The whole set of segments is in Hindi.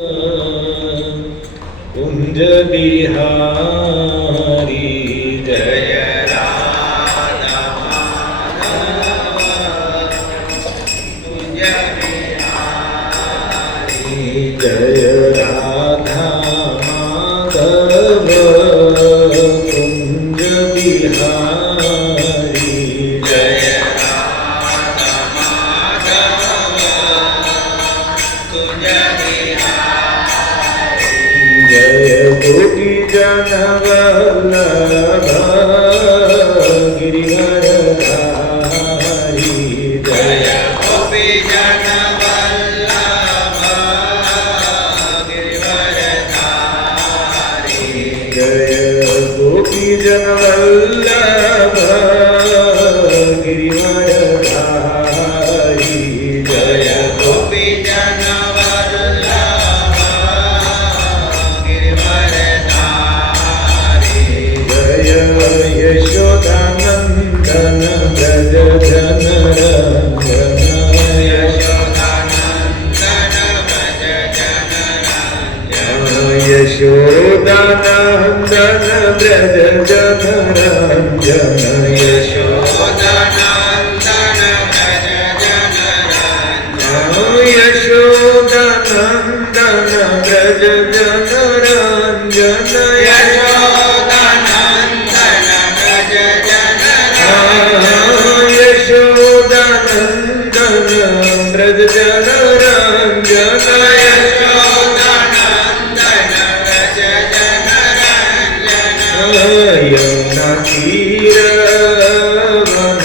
कुंज बिहारी जय राधा माधव कुंज बिहारी जय राधा माधव कुंज बिहारी जय राधा माधव कुंज जय गोपी जन वल्लभ गिरिवरधारी जय गोपी जन वल्लभ गिरिवरधारी जय गोपी जन वल्लभ गिरिवरधारी जय गोपी जन यशोदानंदन ब्रज जन रंजन यशोदानंदन ब्रज जन रंजन यशोदानंदन ब्रज जन रंजन यशोदानंदन ब्रज जन रंजन यशोदानंदन ब्रज जन रंजन यशोदानंदन ब्रज जन रंजन यशोदानंदन ब्रज जन रंजन यमुना तीर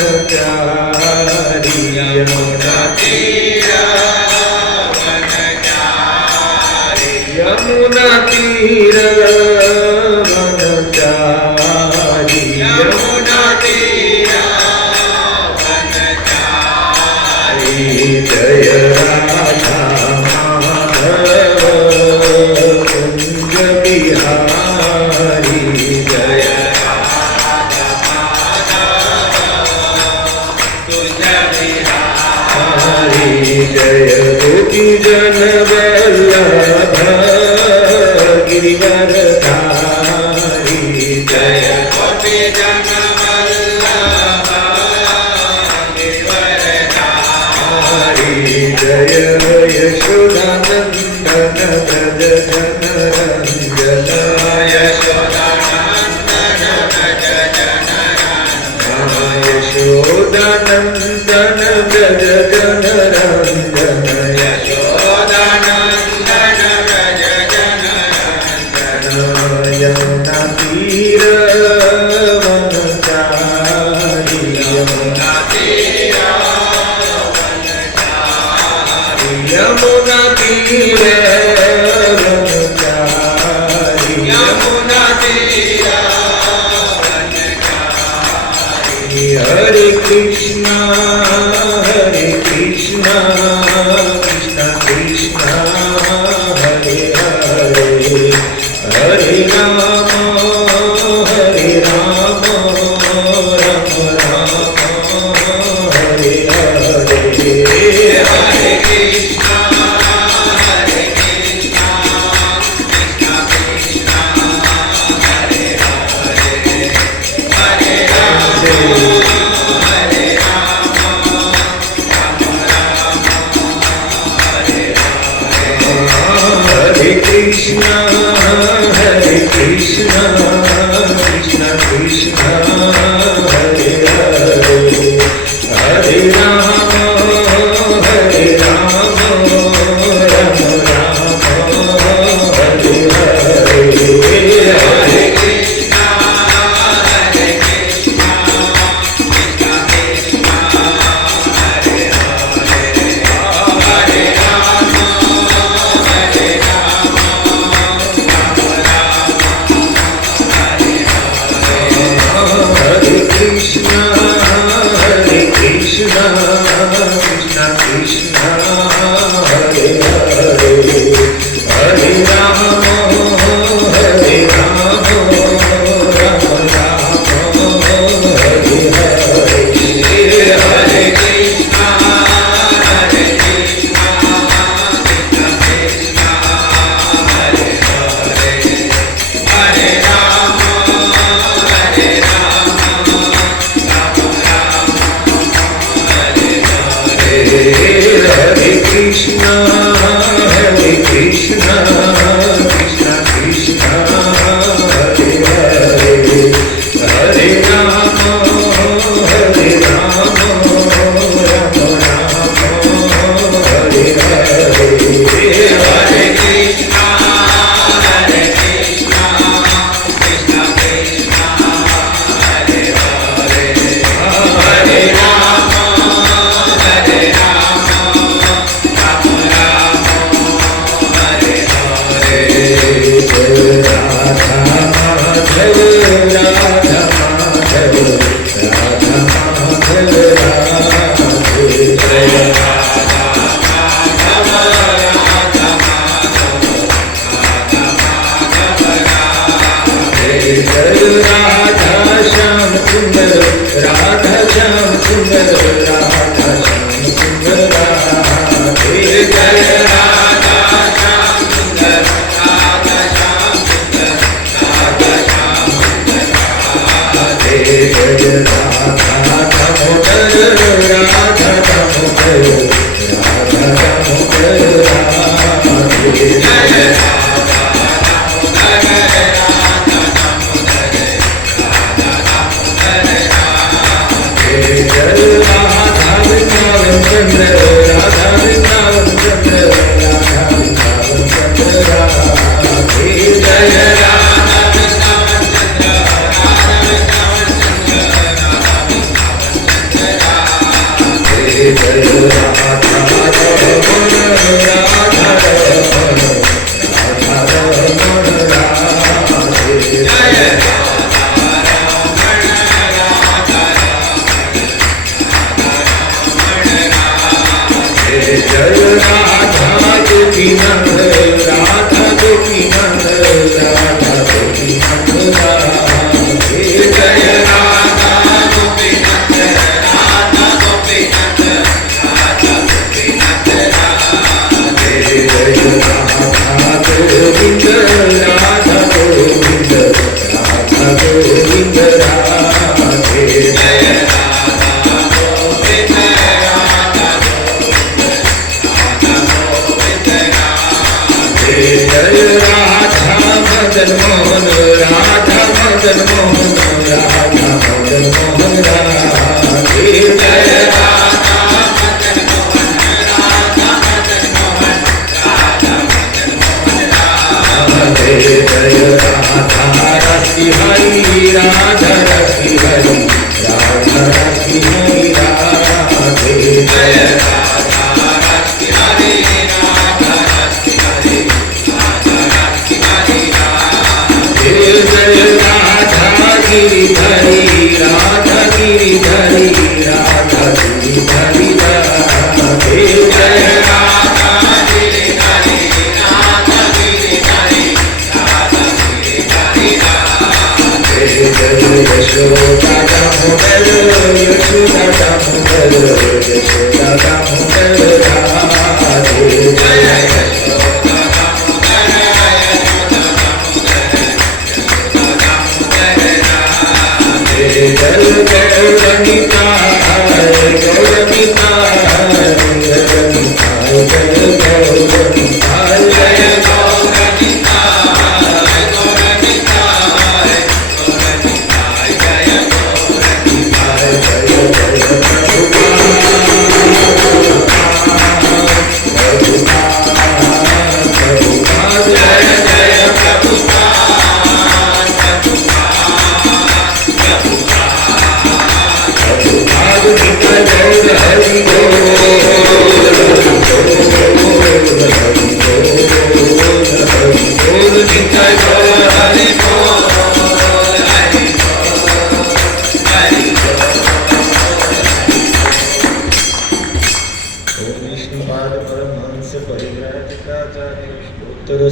वनचारी यमुना तीर वनचारी यमुना तीर वनचारी यमुना तीर जय राधा माधव कुंज बिहारी जय राधा माधव कुंज बिहारी जय गोपी जन वल्लभ गिरिवरधारी जय गोपी जन जय यशोदानंदन ब्रज जन रंजन यशोदानंदन ब्रज जन रंजन यशोदानंदन ब्रज जन रंजन यशोदानंदन ब्रज जन रंजन यमुना तीर वनचारी यमुना तीर यमुना तीर वनचारी यमुना तीर वनचारी हरे Krishna Krishna Krishna Hare Hare Hare Ram Ram Ram Hare Hare Hare Krishna Krishna Hare Krishna Krishna Krishna Hare Hare Hare Rama Hare Rama Rama Rama Hare Hare Hare Krishna Hare Krishna Krishna Krishna Hare Hare Hare Rama Hare Rama Rama Rama Hare Hare Krishna Krishna Krishna Hare Hare Hare Rama Hare Rama Rama Rama Hare Hare Hare Krishna Krishna Krishna Hare Hare Hare Rama Hare Rama Rama Rama Hare Hare Radha Madhav Radha Madhav Radha Madhav Radhe Radha Shyam Sundar Radha Shyam Sundar Radha Shyam Sundar Radhe Jai Radha Shyam Sundar Radha Shyam Sundar Radha Shyam Sundar Radhe Jai Radha Damodar Radha Damodar Radha Damodar Radhe Jai Radha Vrindavan Chandra Radha Vrindavan Chandra Radha Vrindavan Chandra Radhe Jai Radha Vrindavan Chandra Radha Vrindavan Chandra Radha Vrindavan Chandra Radhe Jai Radha Ramana Radha Ramana Radha Ramana Radhe Jai Jai Radha Gopinath Radha Gopinath Radha Gopinath Radhe Jai Radha Gopinath Radha Gopinath Radha Gopinath Radhe Jai Radha Govind Radha Govind Radha Govind Radhe Jai Jai Radha Madan Mohan Radha Madan Mohan Radha Madan Mohan Radhe Jai Radha Madan Mohan Radha Madan Mohan Radha Madan Mohan Radhe Jai Radha Rasi Hari Radha Rasi Hari Radha Rasi Hari Radhe Jai Radha Rasi Hari Radha Rasi Hari Jai Radha Giridhari Radha Giridhari Radha Giridhari Radhe Jai Radha Giridhari Radha Giridhari Radha Giridhari Radhe Jai Yashoda Damodar Yashoda Damodar Yashoda Damodar Radhe Jai Yashoda Damodar Yashoda Jai Gauranita Gauranita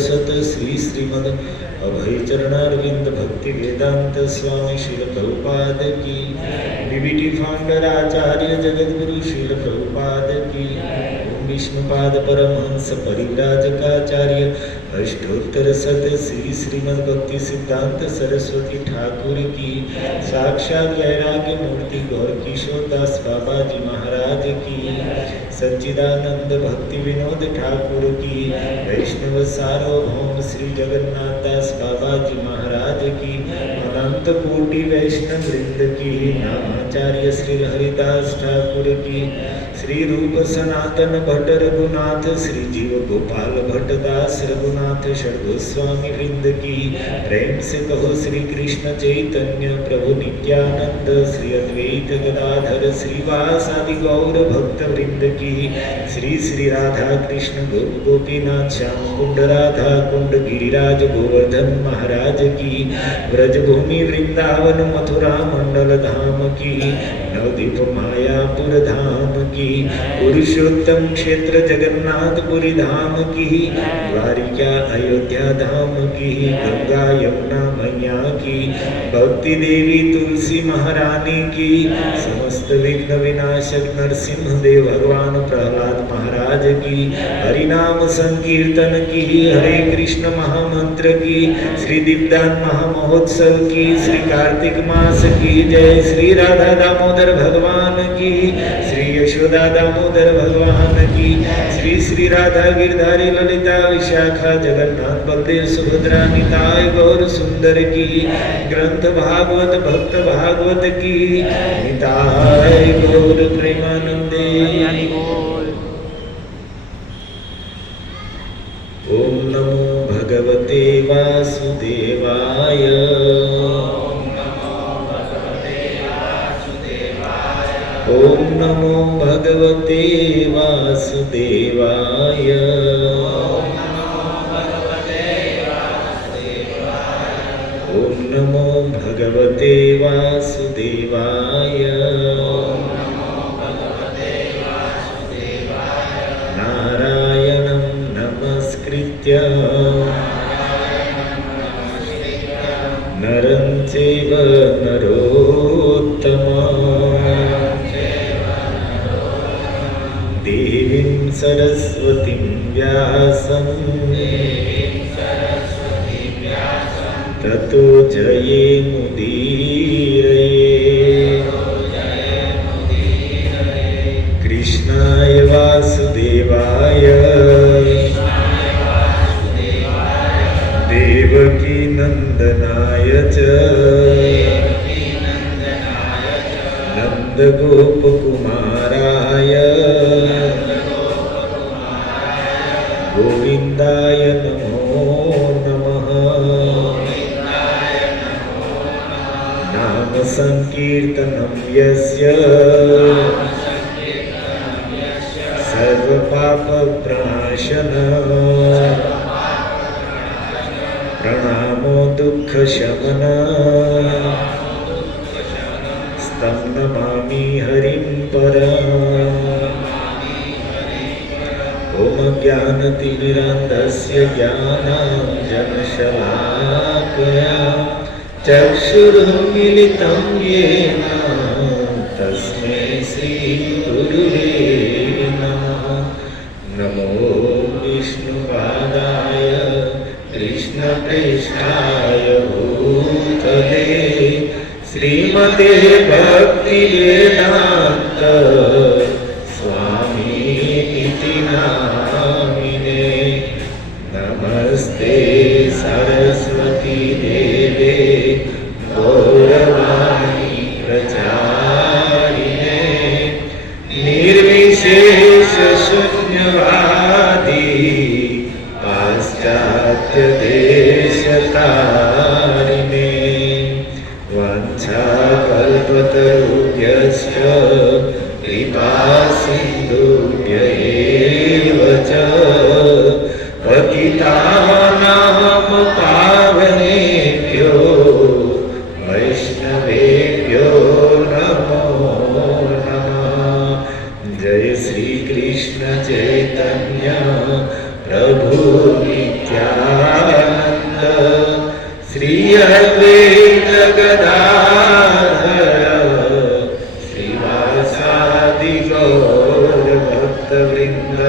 सत श्री श्रीमद अभय चरणारविंद भक्ति वेदांत स्वामी श्रील प्रभुपाद की बीबीटी फाउंडर आचार्य जगत गुरु श्रील प्रभुपाद की विष्णुपाद परमहंस परिव्राजकाचार्य अष्टोत्तर शत श्री श्रीमद् भक्ति सिद्धांत सरस्वती ठाकुर की साक्षात वैराग्य मूर्ति गौर किशोर दास बाबा जी महाराज की सच्चिदानंद भक्ति विनोद ठाकुर की वैष्णव सार्वभौम श्री जगन्नाथ दास बाबा जी महाराज की अनंत कोटि वैष्णव वृंद की नामाचार्य श्री हरिदास ठाकुर की श्री रूप सनातन भट्ट रघुनाथ श्री जीव गोपाल भट्ट दास रघुनाथ षडगोस्वामी वृंद की प्रेम से कहो श्री कृष्ण चैतन्य प्रभु नित्यानंद श्री अद्वैत गदाधर श्रीवास आदि गौर भक्त वृंद की श्री श्री राधा कृष्ण गोप गोपीनाथ श्याम कुंड राधा कुंड गिरिराज गोवर्धन महाराज की ब्रजभूमि वृंदावन मथुरा मंडल धाम की नवदीप मायापुर धाम की पुरुषोत्तम क्षेत्र जगन्नाथपुरी धाम की द्वारिका अयोध्या धाम की गंगा यमुना मैया की भक्ति देवी तुलसी महारानी की समस्त विघ्न विनाशक नरसिंह देव भगवान प्रहलाद महाराज की हरिनाम संकीर्तन की हरे कृष्ण महामंत्र की श्री दीपदान महामहोत्सव की श्री कार्तिक मास की जय श्री राधा दामोदर भगवान की श्री यशोदा दामोदर भगवान की श्री श्री राधा गिरधारी ललिता विशाखा जगन्नाथ बलदेव सुभद्रा निताय गौर सुंदर की ग्रंथ भागवत भक्त भागवत की निताय गौर प्रेमानंदे। ओम नमो भगवते वासुदेवाय ओम नमो भगवते वासुदेवाय ओम नमो भगवते वासुदेवाय नारायणं नमस्कृत्य नरं चैव नरोत्तमम् देवीं सरस्वतीं व्यासं ततो जयेमुदीरये कृष्णाय वासुदेवाय देवकी नंदनाय च नंदगोपकुमाराय गोविंदाय नमो नमः। नाम संकीर्तनं यस्य सर्वपापप्रणाशनः प्रणामो दुःखशमनः तं नमामि हरिं परम्। ओम ज्ञानतिमिरान्धस्य ज्ञानाञ्जनशलाकया चक्षुरुन्मीलितं येन तस्मै श्रीगुरुवे नमः। नमो विष्णुपादाय कृष्णप्रेष्ठाय भूतले श्रीमते भक्तिवेदान्त स्वामीति नामिने। नमस्ते सरस्वती देवे गौरवाणी प्रचारिणे निर्विशेष शून्यवादी पाश्चात्य देशतारिणे वाञ्छाकल्पतरुभ्यश्च कृपा सिन्धुभ्य एव च पतितानां पावनेभ्यो वैष्णवेभ्यो नमो नमः। जय श्री कृष्ण चैतन्य प्रभु नित्यानंद श्री अद्वैत गदाधर श्रीवासादि गौर भक्तवृंद।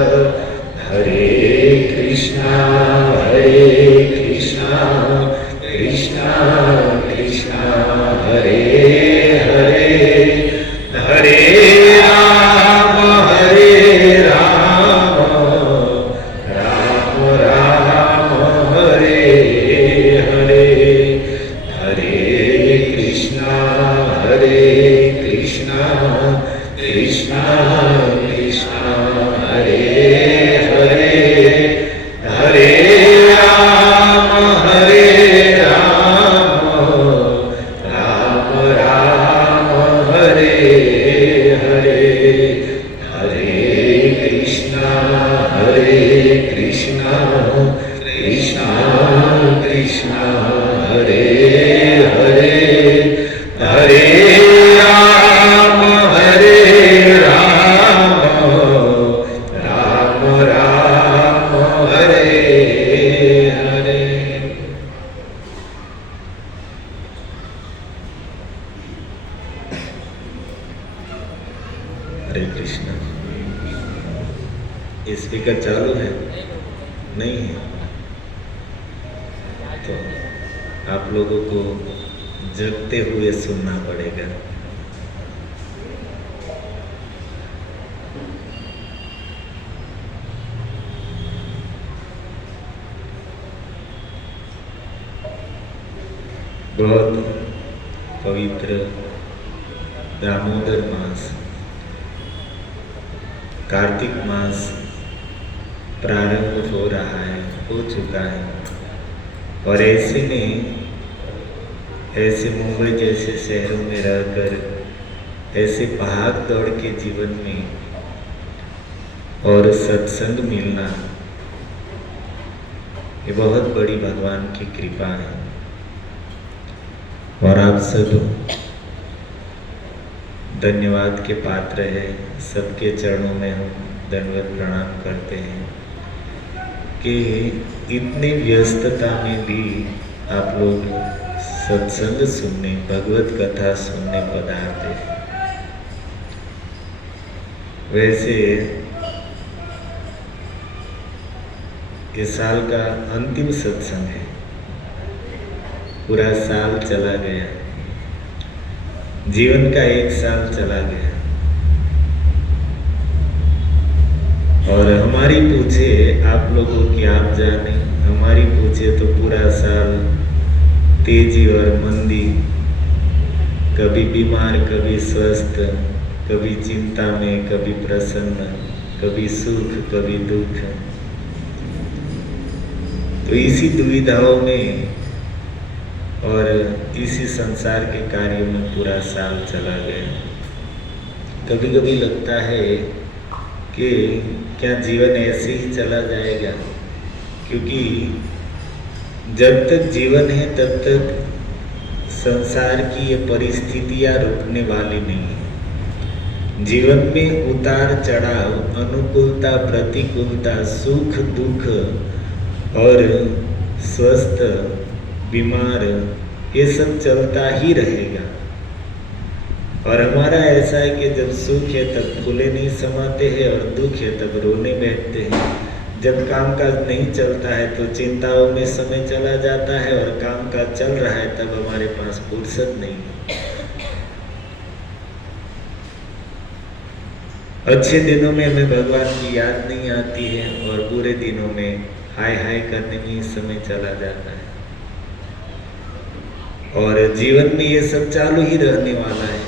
कृष्ण हरे हरे हरे राम राम राम हरे हरे। हरे कृष्ण। स्पीकर चालू है? नहीं है तो आप लोगों को जगते हुए सुनना पड़ेगा। बहुत पवित्र दामोदर मास, कार्तिक मास प्रारंभ हो रहा है, हो चुका है। और ऐसे में, ऐसे मुंबई जैसे शहरों में रहकर, ऐसे भाग दौड़ के जीवन में और सत्संग मिलना, ये बहुत बड़ी भगवान की कृपा है। और आप सब धन्यवाद के पात्र हैं। सबके चरणों में हम दंडवत प्रणाम करते हैं कि इतनी व्यस्तता में भी आप लोग सत्संग सुनने, भगवत कथा सुनने पधारते हैं। वैसे इस साल का अंतिम सत्संग है, पूरा साल चला गया, जीवन का एक साल चला गया। और हमारी पूछे आप लोगों की आप जाने, हमारी पूछे तो पूरा साल तेजी और मंदी, कभी बीमार, कभी स्वस्थ, कभी चिंता में, कभी प्रसन्न, कभी सुख, कभी दुख। तो इसी दुविधाओं में और इसी संसार के कार्यों में पूरा साल चला गया। कभी कभी लगता है कि क्या जीवन ऐसे ही चला जाएगा, क्योंकि जब तक जीवन है तब तक संसार की ये परिस्थितियां रुकने वाली नहीं है। जीवन में उतार चढ़ाव, अनुकूलता, प्रतिकूलता, सुख दुख और स्वस्थ बीमार, ये सब चलता ही रहेगा। और हमारा ऐसा है कि जब सुख है तब फूले नहीं समाते हैं और दुख है तब रोने बैठते हैं। जब कामकाज नहीं चलता है तो चिंताओं में समय चला जाता है, और कामकाज चल रहा है तब हमारे पास फुर्सत नहीं है। अच्छे दिनों में हमें भगवान की याद नहीं आती है और बुरे दिनों में हाय हाय करने में ही समय चला जाता है। और जीवन में ये सब चालू ही रहने वाला है,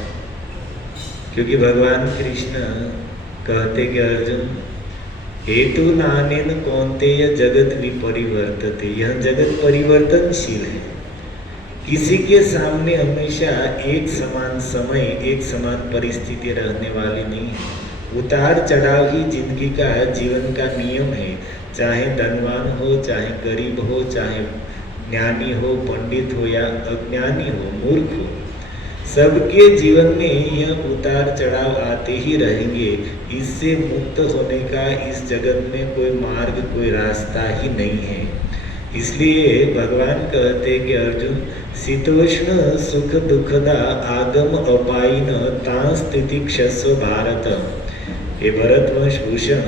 क्योंकि भगवान कृष्ण कहते कि अर्जुन, हेतु नानेन कौन्तेय जगत विपरिवर्तते, यह जगत परिवर्तनशील है। किसी के सामने हमेशा एक समान समय, एक समान परिस्थिति रहने वाली नहीं है। उतार चढ़ाव ही जिंदगी का, जीवन का नियम है। चाहे धनवान हो, चाहे गरीब हो, चाहे ज्ञानी हो, पंडित हो या अज्ञानी हो, मूर्ख हो, सबके जीवन में यह उतार चढ़ाव आते ही रहेंगे। इससे मुक्त होने का इस जगत में कोई मार्ग, कोई रास्ता ही नहीं है। इसलिए भगवान कहते कि अर्जुन, शीतोष्ण सुख दुखदा आगम अपायिन तां स्थितिक्षस्व भारत। ये भरतवंश भूषण,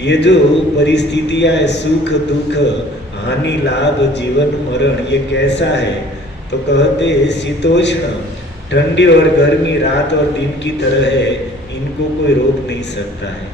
ये जो परिस्थितियां है, सुख दुख, हानि लाभ, जीवन मरण, ये कैसा है? तो कहते शीतोष्ण, ठंडी और गर्मी, रात और दिन की तरह है, इनको कोई रोक नहीं सकता है।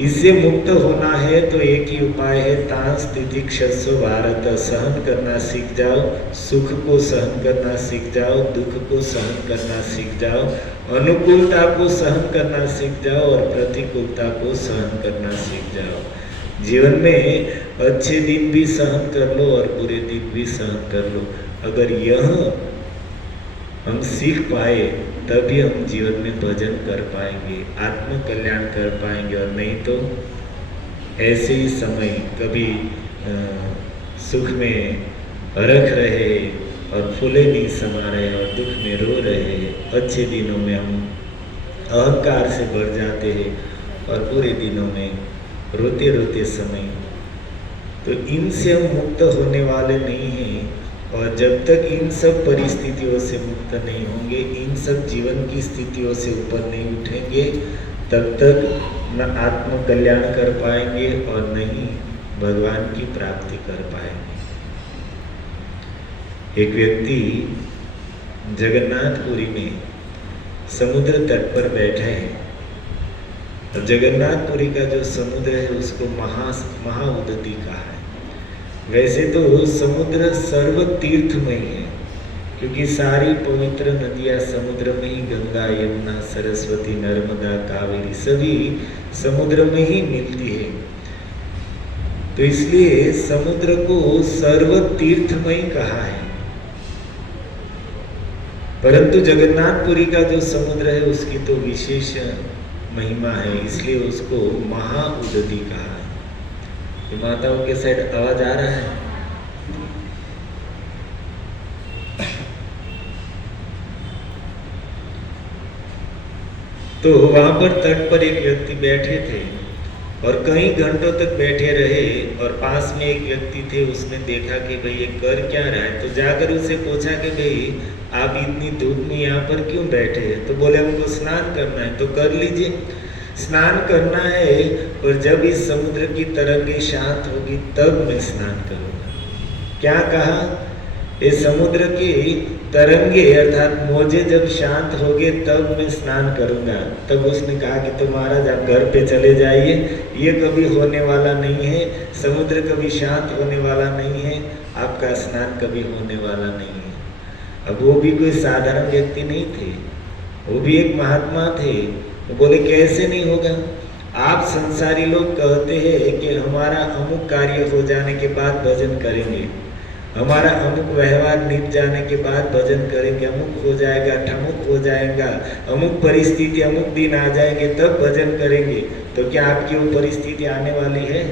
इससे मुक्त होना है तो एक ही उपाय है, तां स्थितिक्षस्व भारत, सहन करना सीख जाओ, सुख को सहन करना सीख जाओ, दुख को सहन करना सीख जाओ, अनुकूलता को सहन करना सीख जाओ और प्रतिकूलता को सहन करना सीख जाओ। जीवन में अच्छे दिन भी सहन कर लो और बुरे दिन भी सहन कर लो। अगर यह हम सीख पाए तभी हम जीवन में भजन कर पाएंगे, आत्म कल्याण कर पाएंगे, और नहीं तो ऐसे ही समय कभी सुख में रख रहे और फूले नहीं समा रहे और दुख में रो रहे। अच्छे दिनों में हम अहंकार से भर जाते हैं और बुरे दिनों में रोते रोते समय। तो इनसे हम मुक्त होने वाले नहीं हैं। और जब तक इन सब परिस्थितियों से मुक्त नहीं होंगे, इन सब जीवन की स्थितियों से ऊपर नहीं उठेंगे, तब तक न आत्म कल्याण कर पाएंगे और न ही भगवान की प्राप्ति कर पाएंगे। एक व्यक्ति जगन्नाथपुरी में समुद्र तट पर बैठे हैं। और जगन्नाथपुरी का जो समुद्र है उसको महाउदती कहा है। वैसे तो समुद्र सर्व तीर्थमय है, क्योंकि सारी पवित्र नदियां समुद्र में ही, गंगा, यमुना, सरस्वती, नर्मदा, कावेरी सभी समुद्र में ही मिलती है। तो इसलिए समुद्र को सर्व तीर्थमय कहा है। परंतु जगन्नाथपुरी का जो समुद्र है उसकी तो विशेष महिमा है, इसलिए उसको महाउदती कहा है। तो माताओं के साइड आवाज आ रहा है? तो वहां पर तट पर एक व्यक्ति बैठे थे और कई घंटों तक बैठे रहे। और पास में एक व्यक्ति थे, उसने देखा कि भाई ये कर क्या रहा है। तो जाकर उससे पूछा कि भाई आप इतनी धूप में यहाँ पर क्यों बैठे हैं? तो बोले हमको स्नान करना है। तो कर लीजिए, स्नान करना है, और जब इस समुद्र की तरंगे शांत होगी तब मैं स्नान करूँगा। क्या कहा? ये समुद्र की तरंगे अर्थात मौजे जब शांत हो गए तब मैं स्नान करूँगा। तब उसने कहा कि तो महाराज आप घर पे चले जाइए, ये कभी होने वाला नहीं है, समुद्र कभी शांत होने वाला नहीं है, आपका स्नान कभी होने वाला नहीं है। अब वो भी कोई साधारण व्यक्ति नहीं थे, वो भी एक महात्मा थे। वो बोले कैसे नहीं होगा? आप संसारी लोग कहते हैं कि हमारा अमुक कार्य हो जाने के बाद भजन करेंगे, हमारा अमुक व्यवहार निप जाने के बाद भजन करेंगे, अमुक हो जाएगा, ठमुक हो जाएगा, अमुक परिस्थिति अमुक दिन आ जाएंगे तब भजन करेंगे। तो क्या आपकी वो परिस्थिति आने वाली है?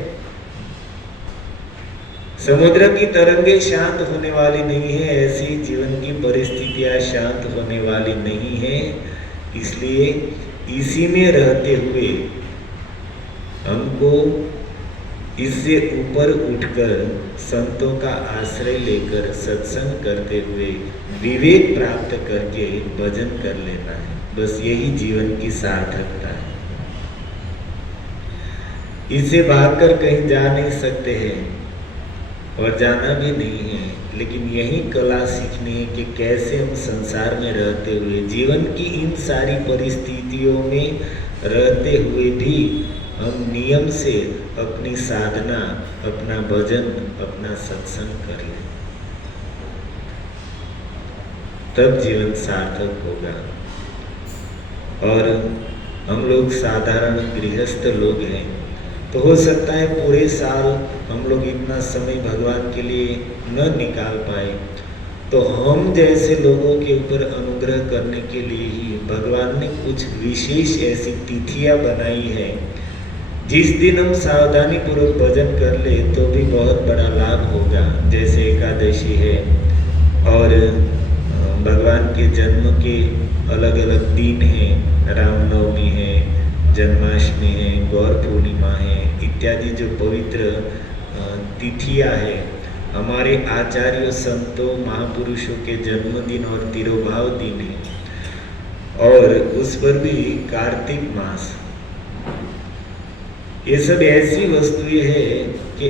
समुद्र की तरंगे शांत होने वाली नहीं है, ऐसी जीवन की परिस्थितियां शांत होने वाली नहीं है। इसलिए इसी में रहते हुए हमको इससे ऊपर उठकर संतों का आश्रय लेकर सत्संग करते हुए विवेक प्राप्त करके भजन कर लेना है। बस यही जीवन की सार्थकता है। इससे भागकर कहीं जा नहीं सकते हैं और जाना भी नहीं है। लेकिन यही कला सीखनी है कि कैसे हम संसार में रहते हुए, जीवन की इन सारी परिस्थितियों में रहते हुए भी हम नियम से अपनी साधना, अपना भजन, अपना सत्संग कर लें, तब जीवन सार्थक होगा। और हम लोग साधारण गृहस्थ लोग हैं, तो हो सकता है पूरे साल हम लोग इतना समय भगवान के लिए न निकाल पाए। तो हम जैसे लोगों के ऊपर अनुग्रह करने के लिए ही भगवान ने कुछ विशेष ऐसी तिथियां बनाई है, जिस दिन हम सावधानी पूर्वक भजन कर ले तो भी बहुत बड़ा लाभ होगा। जैसे एकादशी है, और भगवान के जन्म के अलग अलग दिन हैं, रामनवमी है, जन्माष्टमी है, गौर पूर्णिमा है, इत्यादि जो पवित्र तिथियां है। हमारे आचार्य संतों महापुरुषों के जन्मदिन और तिरुभाव दिन है। और उस पर भी कार्तिक मास, ये सब ऐसी वस्तुएं हैं कि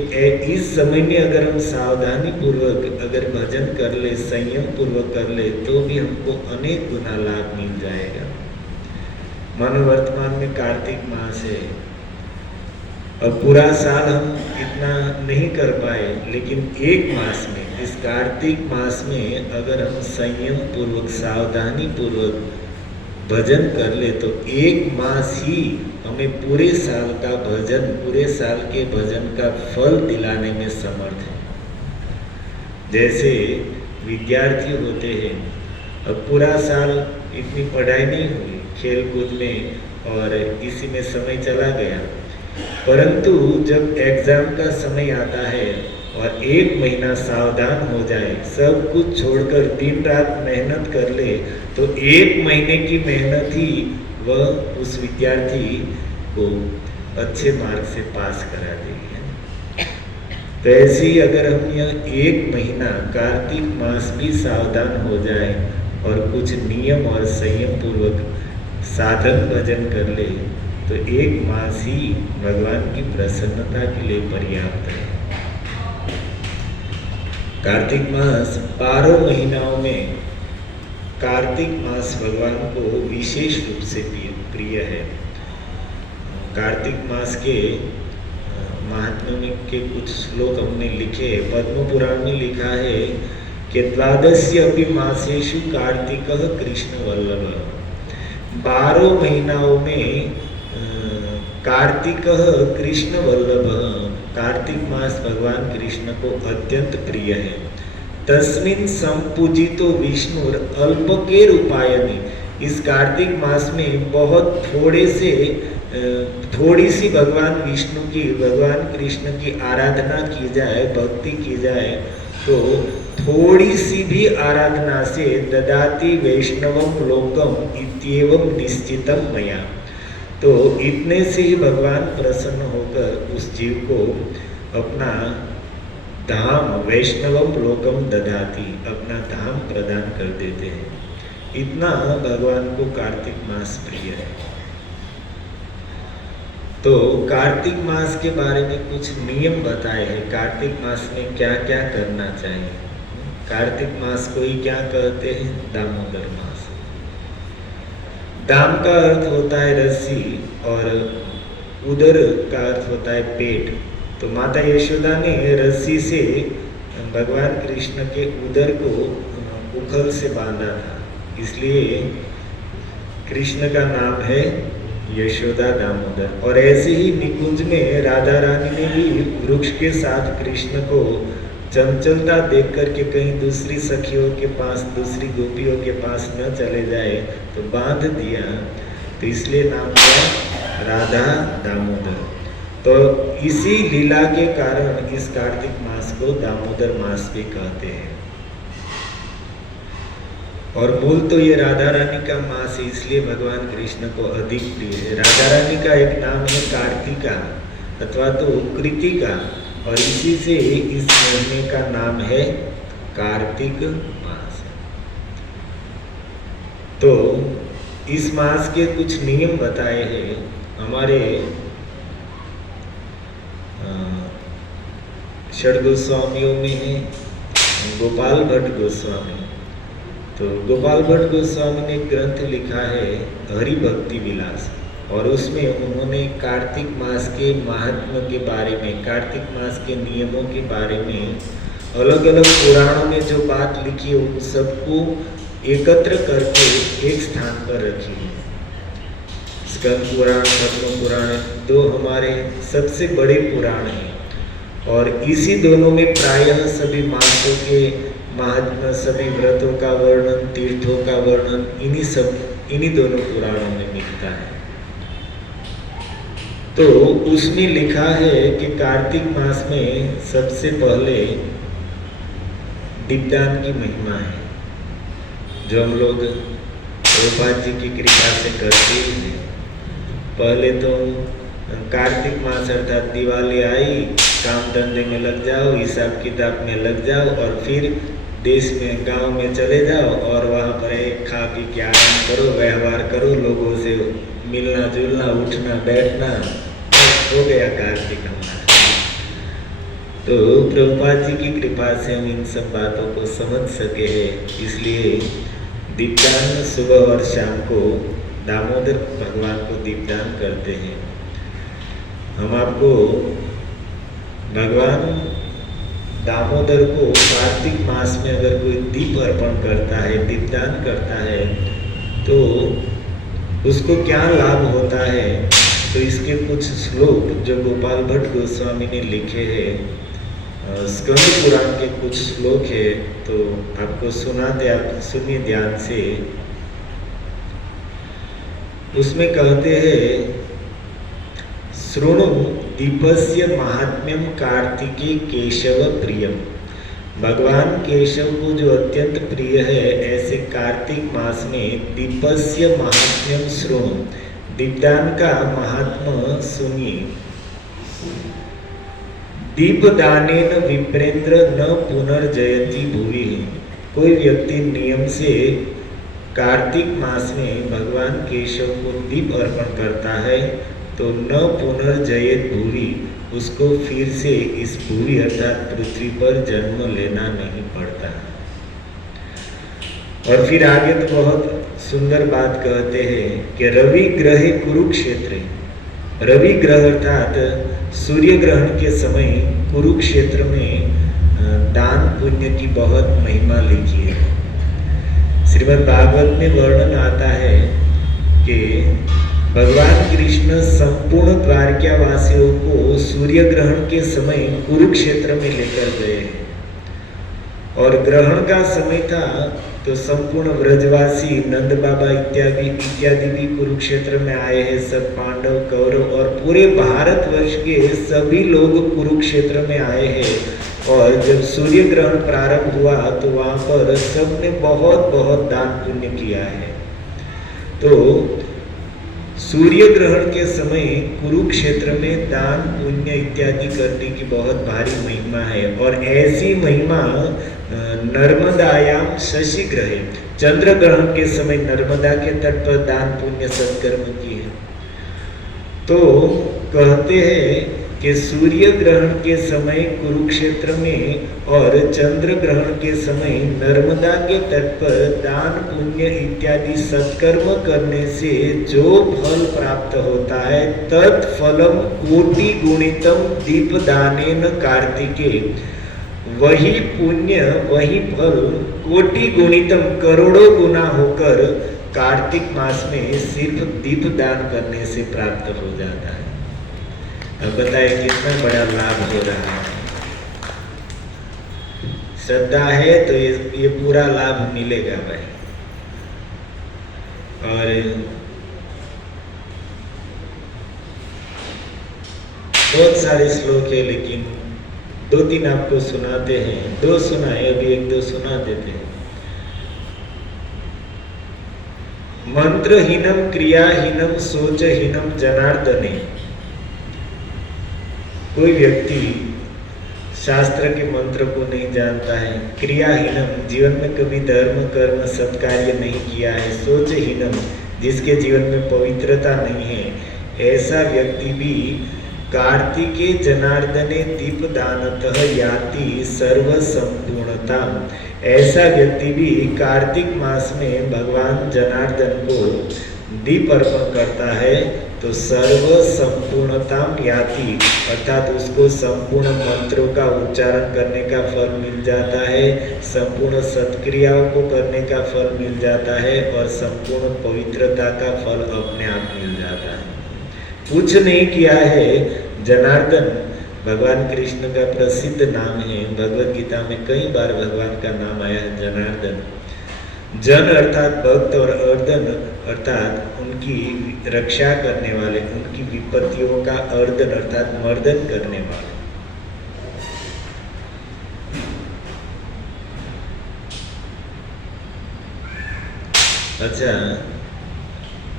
इस समय में अगर हम सावधानी पूर्वक अगर भजन कर ले, संयम पूर्वक कर ले, तो भी हमको अनेक गुना लाभ मिल जाएगा। मानो वर्तमान में कार्तिक मास है, अब पूरा साल हम इतना नहीं कर पाए, लेकिन एक मास में, इस कार्तिक मास में अगर हम संयम पूर्वक, सावधानी पूर्वक भजन कर ले तो एक मास ही हमें पूरे साल का भजन, पूरे साल के भजन का फल दिलाने में समर्थ है। जैसे विद्यार्थी होते हैं, अब पूरा साल इतनी पढ़ाई नहीं हुई, खेल कूद में और इसी में समय चला गया, परंतु जब एग्जाम का समय आता है और 1 महीना सावधान हो जाए, सब कुछ छोड़कर दिन रात मेहनत कर ले, तो 1 महीने की मेहनत ही वह उस विद्यार्थी को अच्छे मार्क से पास करा देगी। तो ऐसे ही अगर हम यह 1 महीना कार्तिक मास भी सावधान हो जाए और कुछ नियम और संयम पूर्वक साधन भजन कर ले, तो 1 मास ही भगवान की प्रसन्नता के लिए पर्याप्त है। कार्तिक मास 12 महीनाओं में कार्तिक मास भगवान को विशेष रूप से प्रिय है। कार्तिक मास के महात्म्य के कुछ श्लोक हमने लिखे। पद्म पुराण में लिखा है कि द्वादस्य अपि मासेषु कार्तिकः कृष्ण वल्लभ। 12 महीनाओं में कार्तिकः कृष्ण वल्लभ, कार्तिक मास भगवान कृष्ण को अत्यंत प्रिय है। तस्मिन् संपूजितो विष्णुर अल्पके रूपायनि। इस कार्तिक मास में बहुत थोड़ी सी भगवान विष्णु की, भगवान कृष्ण की आराधना की जाए, भक्ति की जाए, तो थोड़ी सी भी आराधना से ददाति वैष्णवम लोकम इत्येवं निश्चितम मया। तो इतने से ही भगवान प्रसन्न होकर उस जीव को अपना धाम, वैष्णवम लोकम ददाति, अपना धाम प्रदान कर देते हैं। इतना भगवान को कार्तिक मास प्रिय है। तो कार्तिक मास के बारे में कुछ नियम बताए हैं। कार्तिक मास में क्या क्या करना चाहिए। कार्तिक मास को ही क्या कहते हैं? दामोदर मास। दाम का अर्थ होता है रस्सी और उदर का अर्थ होता है पेट। तो माता यशोदा ने रस्सी से भगवान कृष्ण के उदर को उखल से बांधा था, इसलिए कृष्ण का नाम है यशोदा दामोदर। और ऐसे ही निकुंज में राधा रानी ने भी वृक्ष के साथ कृष्ण को चंचलता देख करके कहीं दूसरी सखियों के पास, दूसरी गोपियों के पास न चले जाए तो बांध दिया, तो इसलिए नाम हुआ राधा दामोदर। तो इसी लीला के कारण इस कार्तिक मास को दामोदर मास भी कहते हैं। और मूल तो ये राधा रानी का मास है, इसलिए भगवान कृष्ण को अधिक प्रिय है। राधा रानी का एक नाम है कार्तिका अथवा तो कृतिका, और इसी से इस महीने का नाम है कार्तिक मास। तो इस मास के कुछ नियम बताए हैं हमारे षड गोस्वामियों में है गोपाल भट्ट गोस्वामी। तो गोपाल भट्ट गोस्वामी ने ग्रंथ लिखा है हरि भक्ति विलास, और उसमें उन्होंने कार्तिक मास के महात्म्य के बारे में, कार्तिक मास के नियमों के बारे में अलग अलग पुराणों में जो बात लिखी है उन सबको एकत्र करके एक स्थान पर रखी है। स्कंद पुराण, पद्म पुराण, दो हमारे सबसे बड़े पुराण हैं, और इसी दोनों में प्रायः सभी मासों के महात्मा, सभी व्रतों का वर्णन, तीर्थों का वर्णन इन्हीं दोनों पुराणों में मिलता है। तो उसमें लिखा है कि कार्तिक मास में सबसे पहले दीपदान की महिमा है, जो हम लोग प्रभुपाद जी की कृपा से करते हैं। पहले तो कार्तिक मास अर्थात दिवाली आई, काम धंधे में लग जाओ, हिसाब किताब में लग जाओ, और फिर देश में, गांव में चले जाओ और वहाँ पर खा पी के आराम करो, व्यवहार करो, लोगों से मिलना जुलना, उठना बैठना, हो गया कार्तिक हमारा। तो प्रभुपाद जी की कृपा से हम इन सब बातों को समझ सके हैं, इसलिए दीपदान सुबह और शाम को दामोदर भगवान को दीपदान करते हैं। हम आपको भगवान दामोदर को कार्तिक मास में अगर कोई दीप अर्पण करता है, दीपदान करता है, तो उसको क्या लाभ होता है। तो इसके कुछ श्लोक जो गोपाल भट्ट गोस्वामी ने लिखे हैं, स्कंद पुराण के कुछ श्लोक है, तो आपको सुनाते, आप सुनिए ध्यान से। उसमें कहते हैं शृणु दीपस्य महात्म्यम कार्तिके केशव प्रियम। भगवान केशव को जो अत्यंत प्रिय है, ऐसे कार्तिक मास में दीपस्य महात्म्यम शृणु, दीपदान का महात्मा सुनिए। दीपदानेन विप्रेंद्र न पुनर्जयति भुवि। कोई व्यक्ति नियम से कार्तिक मास में भगवान केशव को दीप अर्पण करता है तो न पुनर्जयत भुवि, उसको फिर से इस भूमि अर्थात पृथ्वी पर जन्म लेना नहीं पड़ता। और फिर आगे तो बहुत सुंदर बात कहते हैं कि रवि ग्रह कुरुक्षेत्र, रवि ग्रह अर्थात सूर्य ग्रहण के समय कुरुक्षेत्र में दान पुण्य की बहुत महिमा लिखी है। श्रीमद् भागवत में वर्णन आता है कि भगवान कृष्ण संपूर्ण द्वारकावासियों को सूर्य ग्रहण के समय कुरुक्षेत्र में लेकर गए और ग्रहण का समय था तो संपूर्ण व्रजवासी नंद बाबा इत्यादि भी कुरुक्षेत्र में आए हैं। सब पांडव कौरव और पूरे भारतवर्ष के सभी लोग कुरुक्षेत्र में आए हैं। और जब सूर्य ग्रहण प्रारंभ हुआ तो वहां पर सबने बहुत बहुत दान पुण्य किया है। तो सूर्य ग्रहण के समय कुरुक्षेत्र में दान पुण्य इत्यादि करने की बहुत भारी महिमा है। और ऐसी महिमा नर्मदायाम शशि ग्रहे, चंद्र ग्रहण के समय नर्मदा के तट पर दान पुण्य सत्कर्म की है। तो कहते हैं कि सूर्य ग्रहण के समय कुरुक्षेत्र में और चंद्र ग्रहण के समय नर्मदा के तट पर दान पुण्य इत्यादि सत्कर्म करने से जो फल प्राप्त होता है तत्फलम कोटि गुणितम दीपदानेन कार्तिके, वही पुण्य वही फल कोटि गुणितम करोड़ों गुना होकर कार्तिक मास में सिर्फ दीपदान करने से प्राप्त हो जाता है। अब बताइए कितना बड़ा लाभ हो रहा है। श्रद्धा है तो ये पूरा लाभ मिलेगा भाई। और बहुत सारे श्लोक है लेकिन 2-3 आपको सुनाते हैं। 2 सुनाए, अभी 1-2 सुना देते हैं। मंत्रहीनम क्रियाहीनम सोचहीनम जनार्दने। कोई व्यक्ति शास्त्र के मंत्र को नहीं जानता है, क्रियाहीनम जीवन में कभी धर्म कर्म सत्कार्य नहीं किया है, सोचहीनम जिसके जीवन में पवित्रता नहीं है, ऐसा व्यक्ति भी कार्तिके जनार्दने दीपदानतः याति सर्व संपूर्णता। ऐसा व्यक्ति भी कार्तिक मास में भगवान जनार्दन को दीप अर्पण करता है तो सर्व संपूर्णता याति, अर्थात उसको संपूर्ण मंत्रों का उच्चारण करने का फल मिल जाता है, संपूर्ण सत्क्रियाओं को करने का फल मिल जाता है और संपूर्ण पवित्रता का फल अपने आप मिल जाता है। कुछ नहीं किया है। जनार्दन भगवान कृष्ण का प्रसिद्ध नाम है। भगवद गीता में कई बार भगवान का नाम आया है जनार्दन। जन अर्थात भक्त और अर्दन अर्थात उनकी रक्षा करने वाले, उनकी विपत्तियों का अर्दन अर्थात मर्दन करने वाले। अच्छा,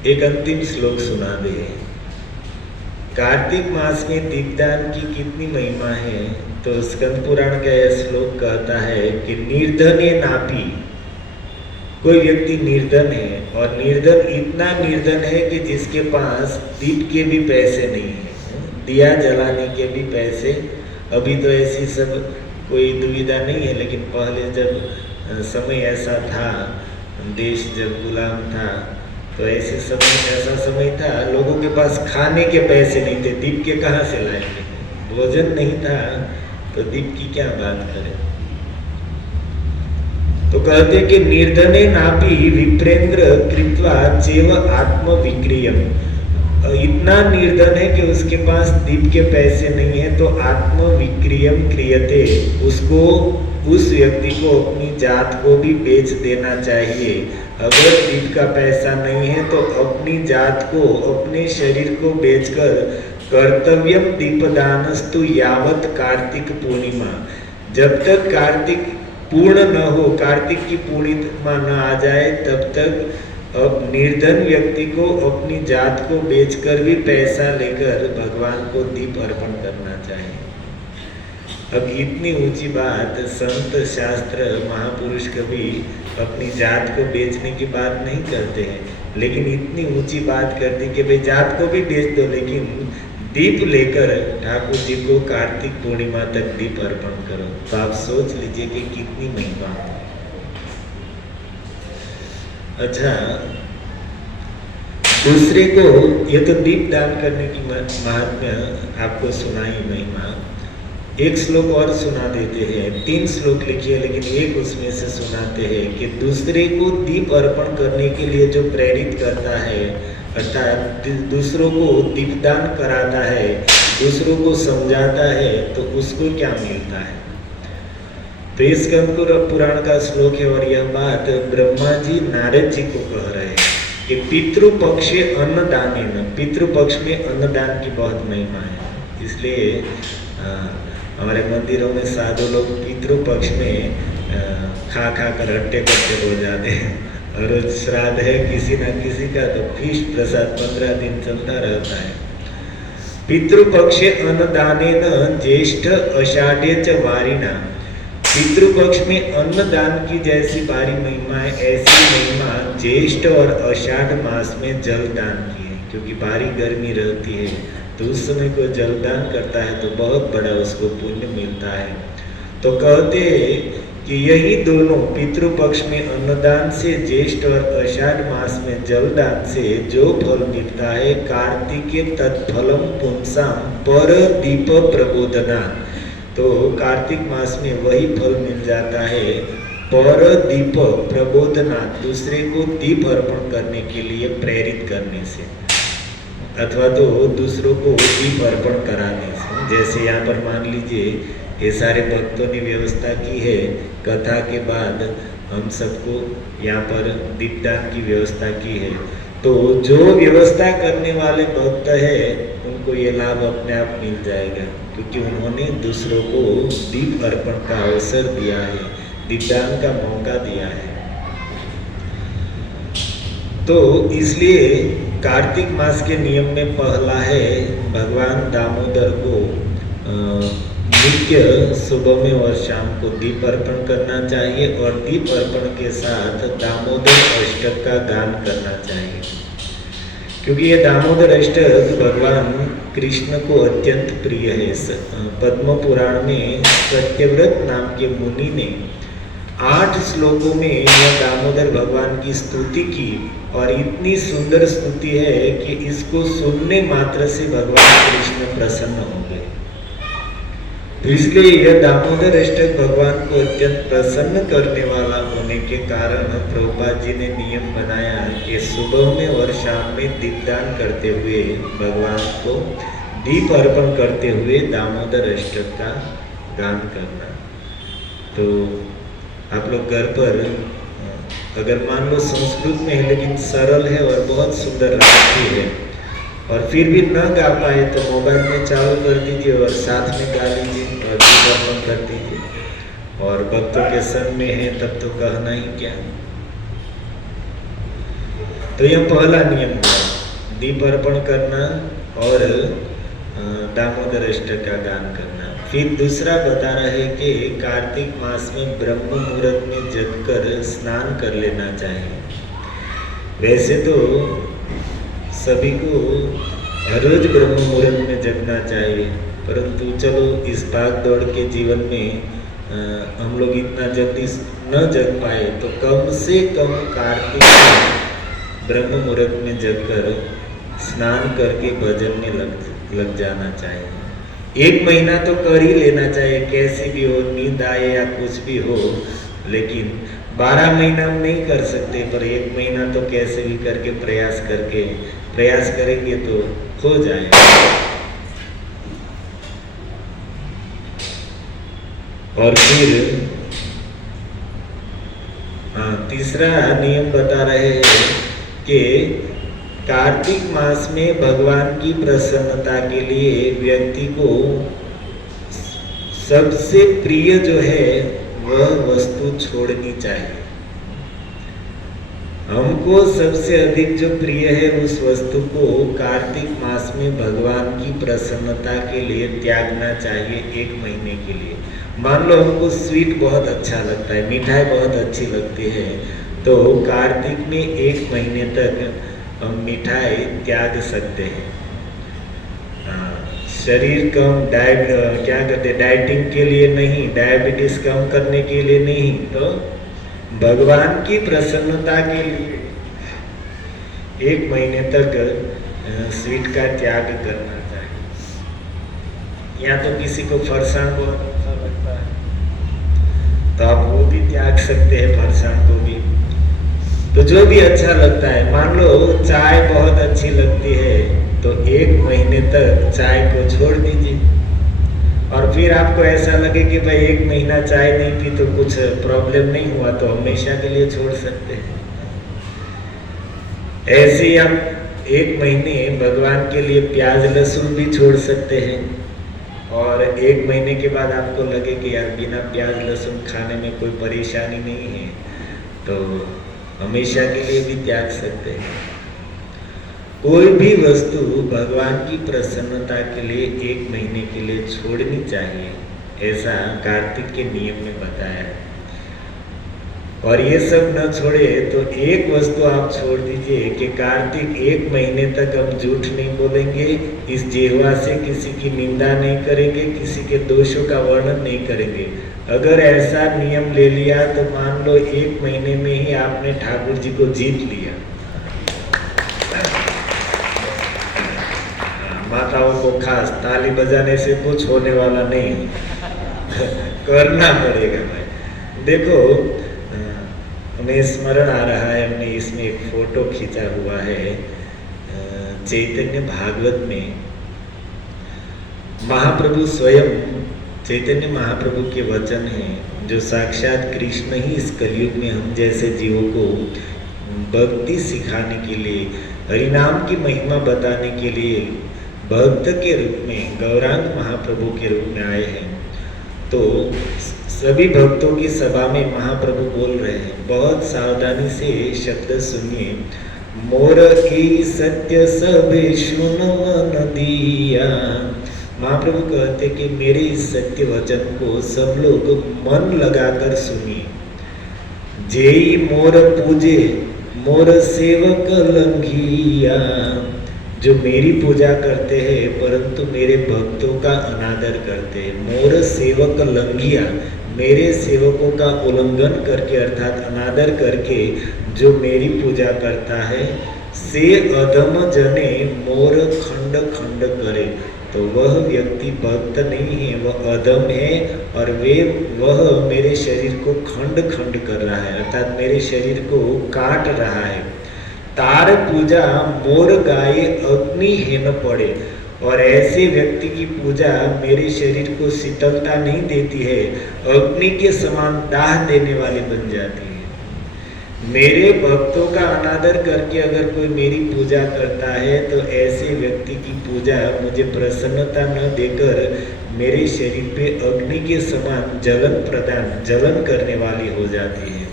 एक अंतिम श्लोक सुना दे। कार्तिक मास में दीपदान की कितनी महिमा है तो स्कंद पुराण का यह श्लोक कहता है कि निर्धने नापी। कोई व्यक्ति निर्धन है और निर्धन इतना निर्धन है कि जिसके पास दीप के भी पैसे नहीं है, दिया जलाने के भी पैसे। अभी तो ऐसी सब कोई दुविधा नहीं है, लेकिन पहले जब समय ऐसा था, देश जब गुलाम था तो ऐसे ऐसा समय था लोगों के पास खाने के पैसे नहीं थे, दीप के कहाँ से लाएंगे। भोजन नहीं था तो दीप की क्या बात करें। तो कहते कि निर्धने नापि विप्रेंद्र कृत्वा चेव आत्म विक्रियम। इतना निर्धन है कि उसके पास दीप के पैसे नहीं है तो आत्म विक्रियम क्रियते, उसको उस व्यक्ति को अपनी जात को भी बेच देना चाहिए। अगर दीप का पैसा नहीं है तो अपनी जात को, अपने शरीर को बेचकर कर्तव्यम दीपदानस्तु यावत कार्तिक पूर्णिमा, जब तक कार्तिक पूर्ण न हो, कार्तिक की पूर्णिमा न आ जाए, तब तक अब निर्धन व्यक्ति को अपनी जात को बेचकर भी पैसा लेकर भगवान को दीप अर्पण करना चाहिए। अब इतनी ऊंची बात संत शास्त्र महापुरुष कभी अपनी जात को बेचने की बात नहीं करते हैं, लेकिन इतनी ऊंची बात कर दी कि भाई जात को भी बेच दो, लेकिन दीप लेकर ठाकुर जी को कार्तिक पूर्णिमा तक दीप अर्पण करो। तो आप सोच लीजिए कि कितनी महिमा है। अच्छा, दूसरे को, ये तो दीप दान करने की महात्म्य आपको सुनाई महिमा। एक श्लोक और सुना देते हैं, 3 श्लोक लिखिए, लेकिन एक उसमें से सुनाते हैं कि दूसरे को दीप अर्पण करने के लिए जो प्रेरित करता है, अर्थात दूसरों को दीपदान कराता है, दूसरों को समझाता है, तो उसको क्या मिलता है। तो इस स्कंद पुराण का श्लोक है और यह बात ब्रह्मा जी नारद जी को कह रहे हैं कि पितृपक्षे अन्नदान, पितृपक्ष में अन्नदान की बहुत महिमा है। इसलिए हमारे मंदिरों में साधु लोग पितृपक्ष में खा खा कर हट्टे कट्टे हो जाते हैं, और श्राद्ध है किसी ना किसी का तो फीस प्रसाद 15 दिन चलता रहता है। पितृपक्षे अन्नदानेन ज्येष्ठ आषाढ़े च वारिणा, पितृपक्ष में अन्नदान की जैसी भारी महिमा है, ऐसी महिमा ज्येष्ठ और आषाढ़ मास में जलदान की है, क्योंकि भारी गर्मी रहती है, तो उस समय को जलदान करता है तो बहुत बड़ा उसको पुण्य मिलता है। तो कहते हैं कि यही दोनों, पितृपक्ष में अन्नदान से, ज्येष्ठ और आषाढ़ मास में जलदान से जो फल मिलता है, कार्तिके तत्फलम पुंसाम पर दीप प्रबोधना, तो कार्तिक मास में वही फल मिल जाता है, पर दीप प्रबोधना, दूसरे को दीप अर्पण करने के लिए प्रेरित करने से, अथवा तो दूसरों को दीप अर्पण कराने से। जैसे यहाँ पर मान लीजिए ये सारे भक्तों ने व्यवस्था की है, कथा के बाद हम सबको यहाँ पर दीपदान की व्यवस्था की है, तो जो व्यवस्था करने वाले भक्त है उनको ये लाभ अपने आप मिल जाएगा, क्योंकि उन्होंने दूसरों को दीप अर्पण का अवसर दिया है, दीपदान का मौका दिया है। तो इसलिए कार्तिक मास के नियम में पहला है भगवान दामोदर को नित्य सुबह में और शाम को दीप अर्पण करना चाहिए, और दीप अर्पण के साथ दामोदर अष्टक का गान करना चाहिए, क्योंकि ये दामोदर अष्टक भगवान कृष्ण को अत्यंत प्रिय है। पद्म पुराण में सत्यव्रत नाम के मुनि ने 8 श्लोकों में यह दामोदर भगवान की स्तुति की, और इतनी सुंदर स्तुति है कि इसको सुनने मात्र से भगवान कृष्ण प्रसन्न हो गए। तो इसलिए यह दामोदर अष्टक भगवान को अत्यंत प्रसन्न करने वाला होने के कारण प्रभुपाद जी ने नियम बनाया कि सुबह में और शाम में दीपदान करते हुए, भगवान को दीप अर्पण करते हुए दामोदर अष्टक का गान करना। तो आप लोग घर पर अगर मान लो संस्कृत में है लेकिन सरल है और बहुत सुंदर राग है, और फिर भी न गा पाए तो मोबाइल में चालू कर दीजिए और साथ में गा लीजिए और दीप अर्पण कर दीजिए, और भक्तों के संग में है तब तो कहना ही क्या। तो यह पहला नियम है, दीप अर्पण करना और दामोदर अष्टक का गान करना। फिर दूसरा बता रहे कि कार्तिक मास में ब्रह्म मुहूर्त में जगकर स्नान कर लेना चाहिए। वैसे तो सभी को हर रोज ब्रह्म मुहूर्त में जगना चाहिए, परंतु चलो इस भाग दौड़ के जीवन में हम लोग इतना जल्दी न जग पाए, तो कम से कम कार्तिक ब्रह्म मुहूर्त में जगकर स्नान करके भजन में लग जाना चाहिए। 1 महीना तो कर ही लेना चाहिए, कैसी भी हो, नींद आए या कुछ भी हो, लेकिन 12 महीना हम नहीं कर सकते, पर 1 महीना तो कैसे भी करके प्रयास करेंगे तो हो जाएगा। और फिर तीसरा नियम बता रहे हैं कि कार्तिक मास में भगवान की प्रसन्नता के लिए व्यक्ति को सबसे प्रिय जो है वह वस्तु छोड़नी चाहिए। हमको सबसे अधिक जो प्रिय है उस वस्तु को कार्तिक मास में भगवान की प्रसन्नता के लिए त्यागना चाहिए 1 महीने के लिए। मान लो हमको स्वीट बहुत अच्छा लगता है, मिठाई बहुत अच्छी लगती है, तो कार्तिक में 1 महीने तक हम मिठाई त्याग सकते हैं। शरीर कम क्या कहते डाइटिंग के लिए नहीं, डायबिटीज कम करने के लिए नहीं, तो भगवान की प्रसन्नता के लिए 1 महीने तक स्वीट का त्याग करना चाहिए। या तो किसी को फरसान बहुत अच्छा लगता है तो आप वो भी त्याग सकते हैं, फरसान को भी। तो जो भी अच्छा लगता है, मान लो चाय बहुत अच्छी लगती है तो 1 महीने तक चाय को छोड़ दीजिए। और फिर आपको ऐसा लगे कि भाई 1 महीना चाय नहीं पी तो कुछ प्रॉब्लम नहीं हुआ, तो हमेशा के लिए छोड़ सकते हैं। ऐसे ही हम 1 महीने भगवान के लिए प्याज लहसुन भी छोड़ सकते हैं। और 1 महीने के बाद आपको लगे कि यार बिना प्याज लहसुन खाने में कोई परेशानी नहीं है, तो हमेशा के लिए भी त्याग सकते हैं। कोई भी वस्तु भगवान की प्रसन्नता के लिए 1 महीने के लिए छोड़नी चाहिए, ऐसा कार्तिक के नियम में बताया है। और ये सब न छोड़े तो एक वस्तु आप छोड़ दीजिए कि कार्तिक 1 महीने तक हम झूठ नहीं बोलेंगे, इस जिह्वा से किसी की निंदा नहीं करेंगे, किसी के दोषों का वर्णन नहीं करेंगे। अगर ऐसा नियम ले लिया तो मान लो 1 महीने में ही आपने ठाकुर जी को जीत लिया। माताओं को खास ताली बजाने से कुछ होने वाला नहीं करना पड़ेगा भाई। देखो हमें स्मरण आ रहा है, हमने इसमें एक फोटो खींचा हुआ है। चैतन्य भागवत में महाप्रभु स्वयं, चैतन्य महाप्रभु के वचन हैं जो साक्षात कृष्ण ही इस कलयुग में हम जैसे जीवों को भक्ति सिखाने के लिए, हरिनाम की महिमा बताने के लिए भक्त के रूप में, गौरांग महाप्रभु के रूप में आए हैं। तो सभी भक्तों की सभा में महाप्रभु बोल रहे हैं, बहुत सावधानी से शब्द सुनिए। मोर की सत्य सब सुन मन दिया। महाप्रभु कहते कि मेरे इस सत्य वचन को सब लोग मन लगाकर सुनिए। जेई मोर पूजे मोर सेवक लंघिया। जो मेरी पूजा करते हैं परंतु मेरे भक्तों का अनादर करते हैं, मोर सेवक लंघिया, मेरे सेवकों का उल्लंघन करके अर्थात अनादर करके जो मेरी पूजा करता है, से अधम जने मोर खंड खंड करे, तो वह व्यक्ति भक्त नहीं है, वह अधम है और वह मेरे शरीर को खंड खंड कर रहा है, अर्थात मेरे शरीर को काट रहा है। तार पूजा मोर गाये अग्नि हेन पड़े। और ऐसे व्यक्ति की पूजा मेरे शरीर को शीतलता नहीं देती है, अग्नि के समान दाह देने वाली बन जाती है। मेरे भक्तों का अनादर करके अगर कोई मेरी पूजा करता है तो ऐसे व्यक्ति की पूजा मुझे प्रसन्नता न देकर मेरे शरीर पे अग्नि के समान जलन करने वाली हो जाती है।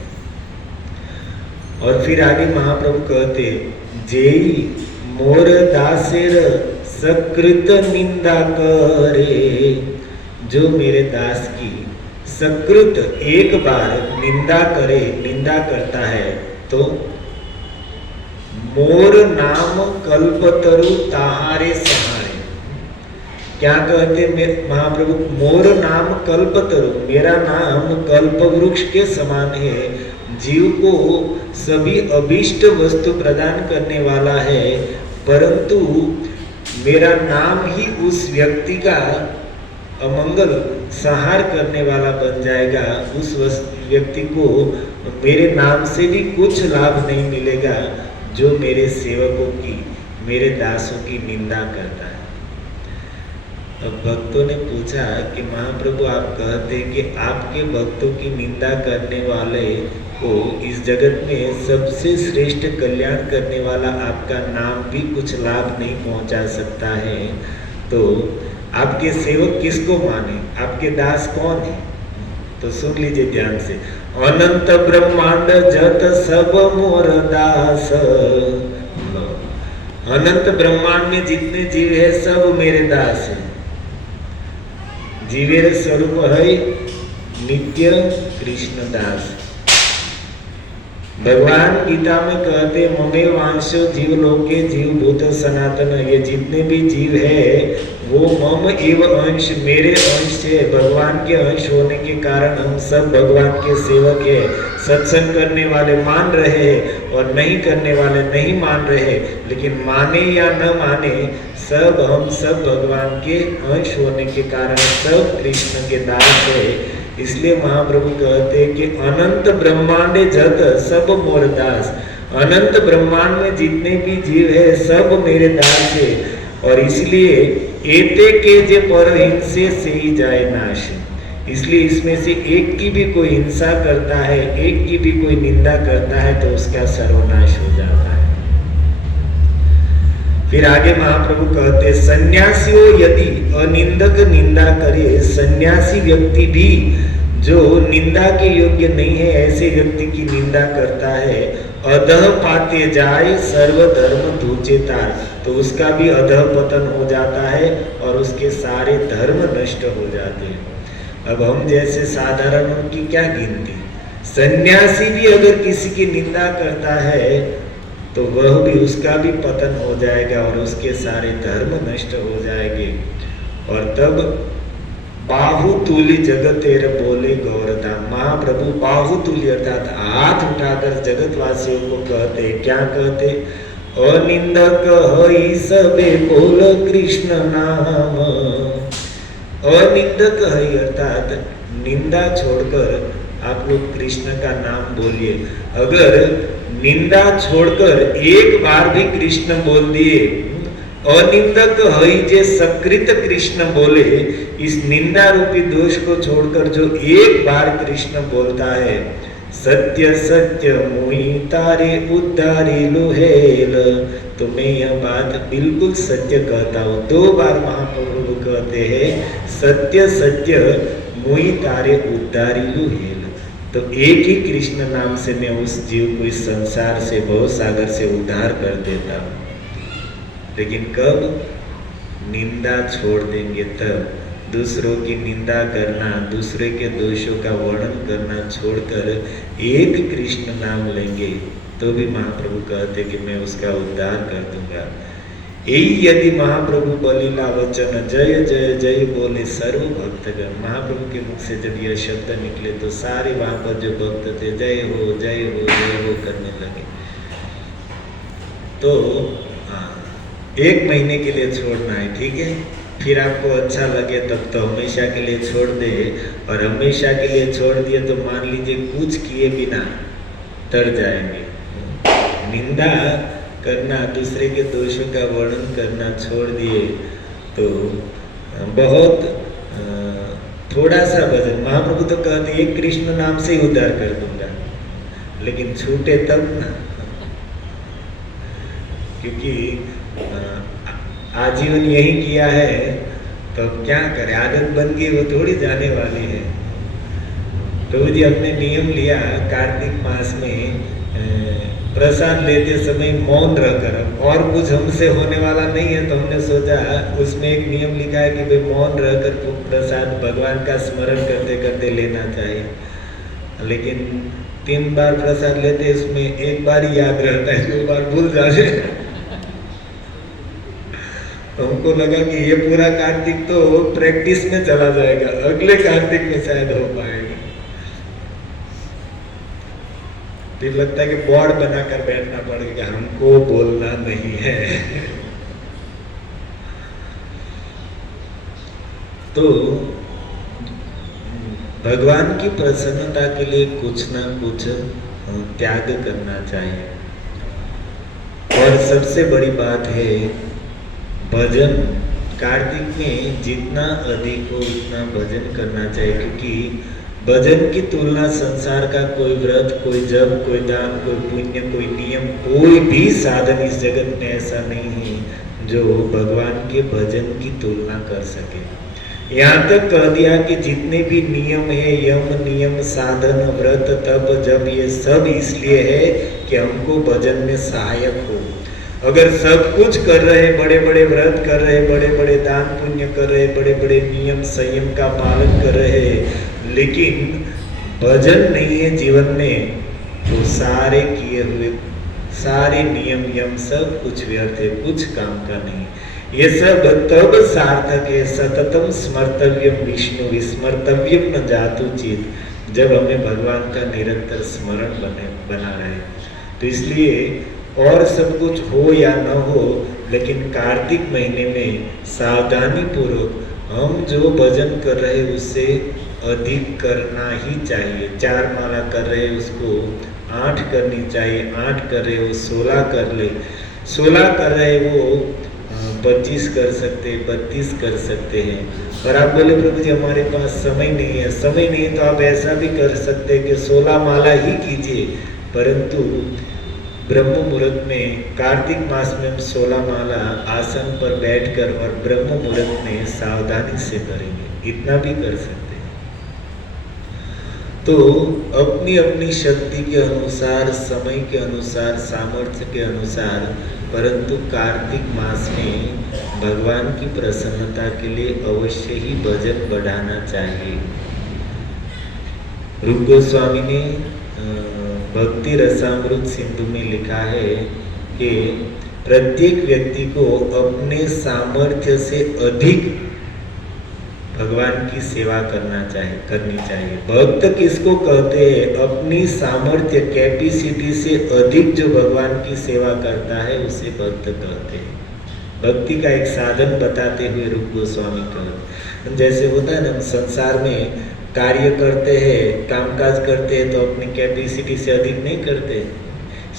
और फिर आगे महाप्रभु कहते, जेई मोर दासेर सकृत निंदा करे। जो मेरे दास की सकृत एक बार निंदा करे, निंदा करता है, तो मोर नाम कल्पतरु ताहारे सहारे। क्या कहते महाप्रभु, मोर नाम कल्पतरु, मेरा नाम कल्प वृक्ष के समान है, जीव को सभी अभीष्ट वस्तु प्रदान करने वाला है, परंतु मेरा नाम ही उस व्यक्ति का अमंगल संहार करने वाला बन जाएगा। उस व्यक्ति को मेरे नाम से भी कुछ लाभ नहीं मिलेगा जो मेरे सेवकों की, मेरे दासों की निंदा करता है। अब भक्तों ने पूछा कि महाप्रभु आप कहते हैं कि आपके भक्तों की निंदा करने वाले को इस जगत में सबसे श्रेष्ठ कल्याण करने वाला आपका नाम भी कुछ लाभ नहीं पहुंचा सकता है, तो आपके सेवक किसको माने, आपके दास कौन है? तो सुन लीजिए ध्यान से। अनंत ब्रह्मांड जत सब मोर दास, अनंत ब्रह्मांड में जितने जीव है सब मेरे दास हैं। जीवेर स्वरूप है नित्य कृष्ण दास। भगवान गीता में कहते ममे वांशो जीव लोके जीव भूत सनातन, ये जितने भी जीव है वो मम एव अंश, मेरे अंश है। भगवान के अंश होने के कारण हम सब भगवान के सेवक है। सत्संग करने वाले मान रहे हैं और नहीं करने वाले नहीं मान रहे, लेकिन माने या न माने सब हम सब भगवान के अंश होने के कारण सब कृष्ण के दास है। इसलिए महाप्रभु कहते हैं कि अनंत ब्रह्मांड जत सब मोर दास, अनंत ब्रह्मांड में जितने भी जीव है सब मेरे दास है। और इसलिए एते के जे पर हिंसे से ही जाए नाश, इसलिए इसमें से एक की भी कोई हिंसा करता है, एक की भी कोई निंदा करता है तो उसका सर्वनाश हो जाता है। फिर आगे महाप्रभु कहते सन्यासियों यदि अनिंदक निंदा करे, सन्यासी व्यक्ति भी जो निंदा के योग्य नहीं है ऐसे व्यक्ति की निंदा करता है, अधः पाते जाए सर्वधर्म धूचे तार, तो उसका भी अधः पतन हो जाता है और उसके सारे धर्म नष्ट हो जाते हैं। अब हम जैसे साधारण उनकी क्या गिनती, सन्यासी भी अगर किसी की निंदा करता है तो वह भी उसका भी पतन हो जाएगा और उसके सारे धर्म नष्ट हो जाएंगे। और तब बाहुतुल्य जगतेर बोले गौरधाम, महाप्रभु बाहुतुल्य अर्थात हाथ उठाकर जगतवासियों को कहते, क्या कहते, अनिंदक हई सबे बोल कृष्ण नाम, अनिंदक हई अर्थात निंदा छोड़कर आप लोग कृष्ण का नाम बोलिए। अगर निंदा छोड़कर एक बार भी कृष्ण बोल दिए, अनिंदक हई जे सकृत कृष्ण बोले, इस निंदा रूपी दोष को छोड़कर जो एक बार कृष्ण बोलता है, सत्य सत्य मोहि तारे उद्धारी लोहेल, तो मैं यह बात बिल्कुल सत्य कहता हूँ। 2 बार महाप्रभु कहते हैं सत्य सत्य मोहि तारे उद्धारी लोहेल, तो एक ही कृष्ण नाम से मैं उस जीव को इस संसार से भव सागर से उद्धार कर देता हूँ। लेकिन कब निंदा छोड़ देंगे, तब दूसरों की निंदा करना, दूसरे के दोषों का वर्णन करना छोड़कर एक कृष्ण नाम लेंगे तो भी महाप्रभु कहते कि मैं उसका उद्धार कर दूंगा। यही यदि महाप्रभु बलिला वचन जय जय जय बोले सर्व भक्तगण, महाप्रभु के मुख से जब यह शब्द निकले तो सारे वहां पर जो भक्त थे जय हो जय हो जय हो करने लगे। तो 1 महीने के लिए छोड़ना है, ठीक है, फिर आपको अच्छा लगे तब तो हमेशा के लिए छोड़ दे, और हमेशा के लिए छोड़ दिए तो मान लीजिए कुछ किए बिना तर जाएंगे। निंदा करना, दूसरे के दोषों का वर्णन करना छोड़ दिए तो बहुत थोड़ा सा भजन, महाप्रभु तो कहते एक कृष्ण नाम से ही उद्धार कर दूंगा, लेकिन छूटे तब ना, क्योंकि आजीवन यही किया है तो अब क्या करें, आदत बन गई, वो थोड़ी जाने वाली है। प्रभु जी अपने नियम लिया, कार्तिक मास में प्रसाद लेते समय मौन रहकर, और कुछ हमसे होने वाला नहीं है तो हमने सोचा उसमें एक नियम लिखा है कि भाई मौन रहकर प्रसाद भगवान का स्मरण करते करते लेना चाहिए। लेकिन 3 बार प्रसाद लेते, इसमें 1 बार ही याद रहता है, 2 बार भूल जाते। हमको लगा कि ये पूरा कार्तिक तो प्रैक्टिस में चला जाएगा, अगले कार्तिक में शायद हो पाएगा। फिर लगता है कि बोर्ड बनाकर बैठना पड़ेगा, हमको बोलना नहीं है। तो भगवान की प्रसन्नता के लिए कुछ ना कुछ त्याग करना चाहिए। और सबसे बड़ी बात है भजन कार्तिक में जितना अधिक हो उतना भजन करना चाहिए, क्योंकि भजन की तुलना संसार का कोई व्रत, कोई जप, कोई दान, कोई पुण्य, कोई नियम, कोई भी साधन इस जगत में ऐसा नहीं है जो भगवान के भजन की तुलना कर सके। यहाँ तक कह दिया कि जितने भी नियम है, यम नियम, साधन, व्रत, तप, जप, ये सब इसलिए है कि हमको भजन में सहायक हो। अगर सब कुछ कर रहे, बड़े बड़े व्रत कर रहे, बड़े बड़े दान पुण्य कर रहे, बड़े बड़े नियम संयम का पालन कर रहे, लेकिन भजन नहीं है जीवन में, तो सारे किए हुए सारे नियम यम सब कुछ व्यर्थ है, कुछ काम का नहीं। ये सब तब सार्थक है, सततम स्मर्तव्यम विष्णु विस्मर्तव्यम न जातु चित, जब हमें भगवान का निरंतर स्मरण बना रहे। तो इसलिए और सब कुछ हो या न हो, लेकिन कार्तिक महीने में सावधानी पूर्वक हम जो भजन कर रहे उससे अधिक करना ही चाहिए। 4 माला कर रहे उसको 8 करनी चाहिए, 8 कर रहे वो 16 कर ले, 16 कर रहे वो 25 कर सकते, 32 कर सकते हैं। और आप बोले प्रभु जी हमारे पास समय नहीं है, समय नहीं है तो आप ऐसा भी कर सकते हैं कि 16 माला ही कीजिए, परंतु ब्रह्म मुहूर्त में कार्तिक मास में हम 16 माला आसन पर बैठकर और ब्रह्म मुहूर्त में सावधानी से करेंगे, इतना भी कर सकते हैं। तो अपनी अपनी शक्ति के अनुसार, समय के अनुसार, सामर्थ्य के अनुसार, परंतु कार्तिक मास में भगवान की प्रसन्नता के लिए अवश्य ही भजन बढ़ाना चाहिए। रूप गोस्वामी ने भक्ति रसामृत सिंधु में लिखा है कि प्रत्येक व्यक्ति को अपने सामर्थ्य से अधिक भगवान की सेवा करनी चाहिए। भक्त किसको कहते हैं? अपनी सामर्थ्य कैपेसिटी से अधिक जो भगवान की सेवा करता है उसे भक्त कहते हैं। भक्ति का एक साधन बताते हुए रूप गोस्वामी कहते, जैसे होता है ना संसार में कार्य करते हैं, कामकाज करते हैं तो अपनी कैपेसिटी से अधिक नहीं करते।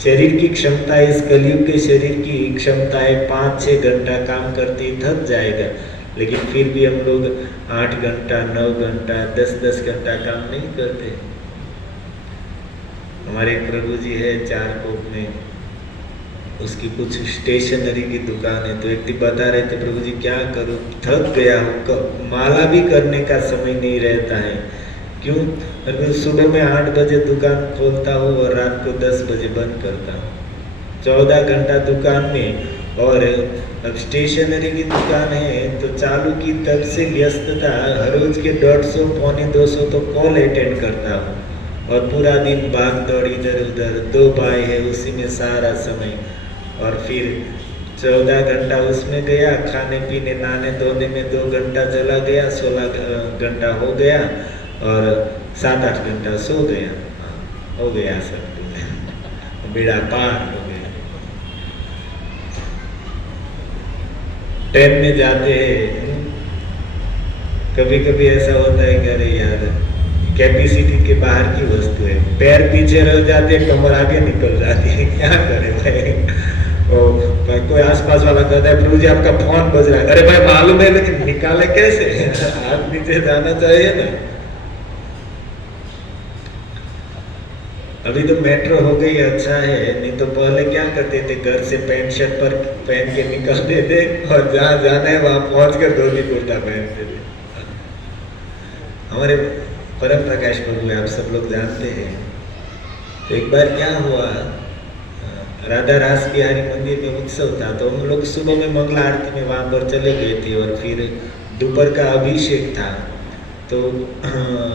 शरीर की क्षमता, इस कलयुग के शरीर की क्षमता है 5-6 घंटा काम करते थक जाएगा, लेकिन फिर भी हम लोग 8 घंटा, 9 घंटा, 10-10 घंटा काम नहीं करते। हमारे प्रभु जी है चारकोप में, उसकी कुछ स्टेशनरी की दुकान है, तो एक बता रहे थे प्रभु जी क्या करूं, थक गया हूँ, माला भी करने का समय नहीं रहता है। क्यों? मैं सुबह में 8 बजे दुकान खोलता हूँ और रात को 10 बजे बंद करता हूँ, 14 घंटा दुकान में। और अब स्टेशनरी की दुकान है तो चालू की तब से व्यस्तता, हर रोज के 150-200 तो कॉल अटेंड करता हूँ और पूरा दिन भाग दौड़ इधर उधर, 2 भाई है उसी में सारा समय, और फिर 14 घंटा उसमें गया, खाने पीने नहाने धोने में 2 घंटा चला गया, 16 घंटा हो गया और 7-8 घंटा सो गया, हो गया सब बेड़ा पार हो गया। ट्रेन में जाते हैं, कभी कभी ऐसा होता है कि अरे यार कैपेसिटी के बाहर की वस्तु है, पैर पीछे रह जाते हैं, कमर आगे निकल जाती है, क्या करे भाई। और कोई आसपास वाला कहता है प्रभु जी आपका फोन बज रहा है, अरे भाई मालूम है लेकिन निकाले कैसे, हाथ नीचे जाना चाहिए ना। अभी तो मेट्रो हो गई, अच्छा है, नहीं तो पहले क्या करते थे, घर से पैंट शर्ट पर पहन के निकलते थे और जहाँ जाना है वहां पहुंचकर धोती कुर्ता पहनते थे। हमारे परम प्रकाश प्रभु आप सब लोग जानते हैं। तो एक बार क्या हुआ, राधा रास बिहारी मंदिर में उत्सव था, तो हम लोग सुबह में मंगला आरती में वहाँ पर चले गए थे और फिर दोपहर का अभिषेक था। तो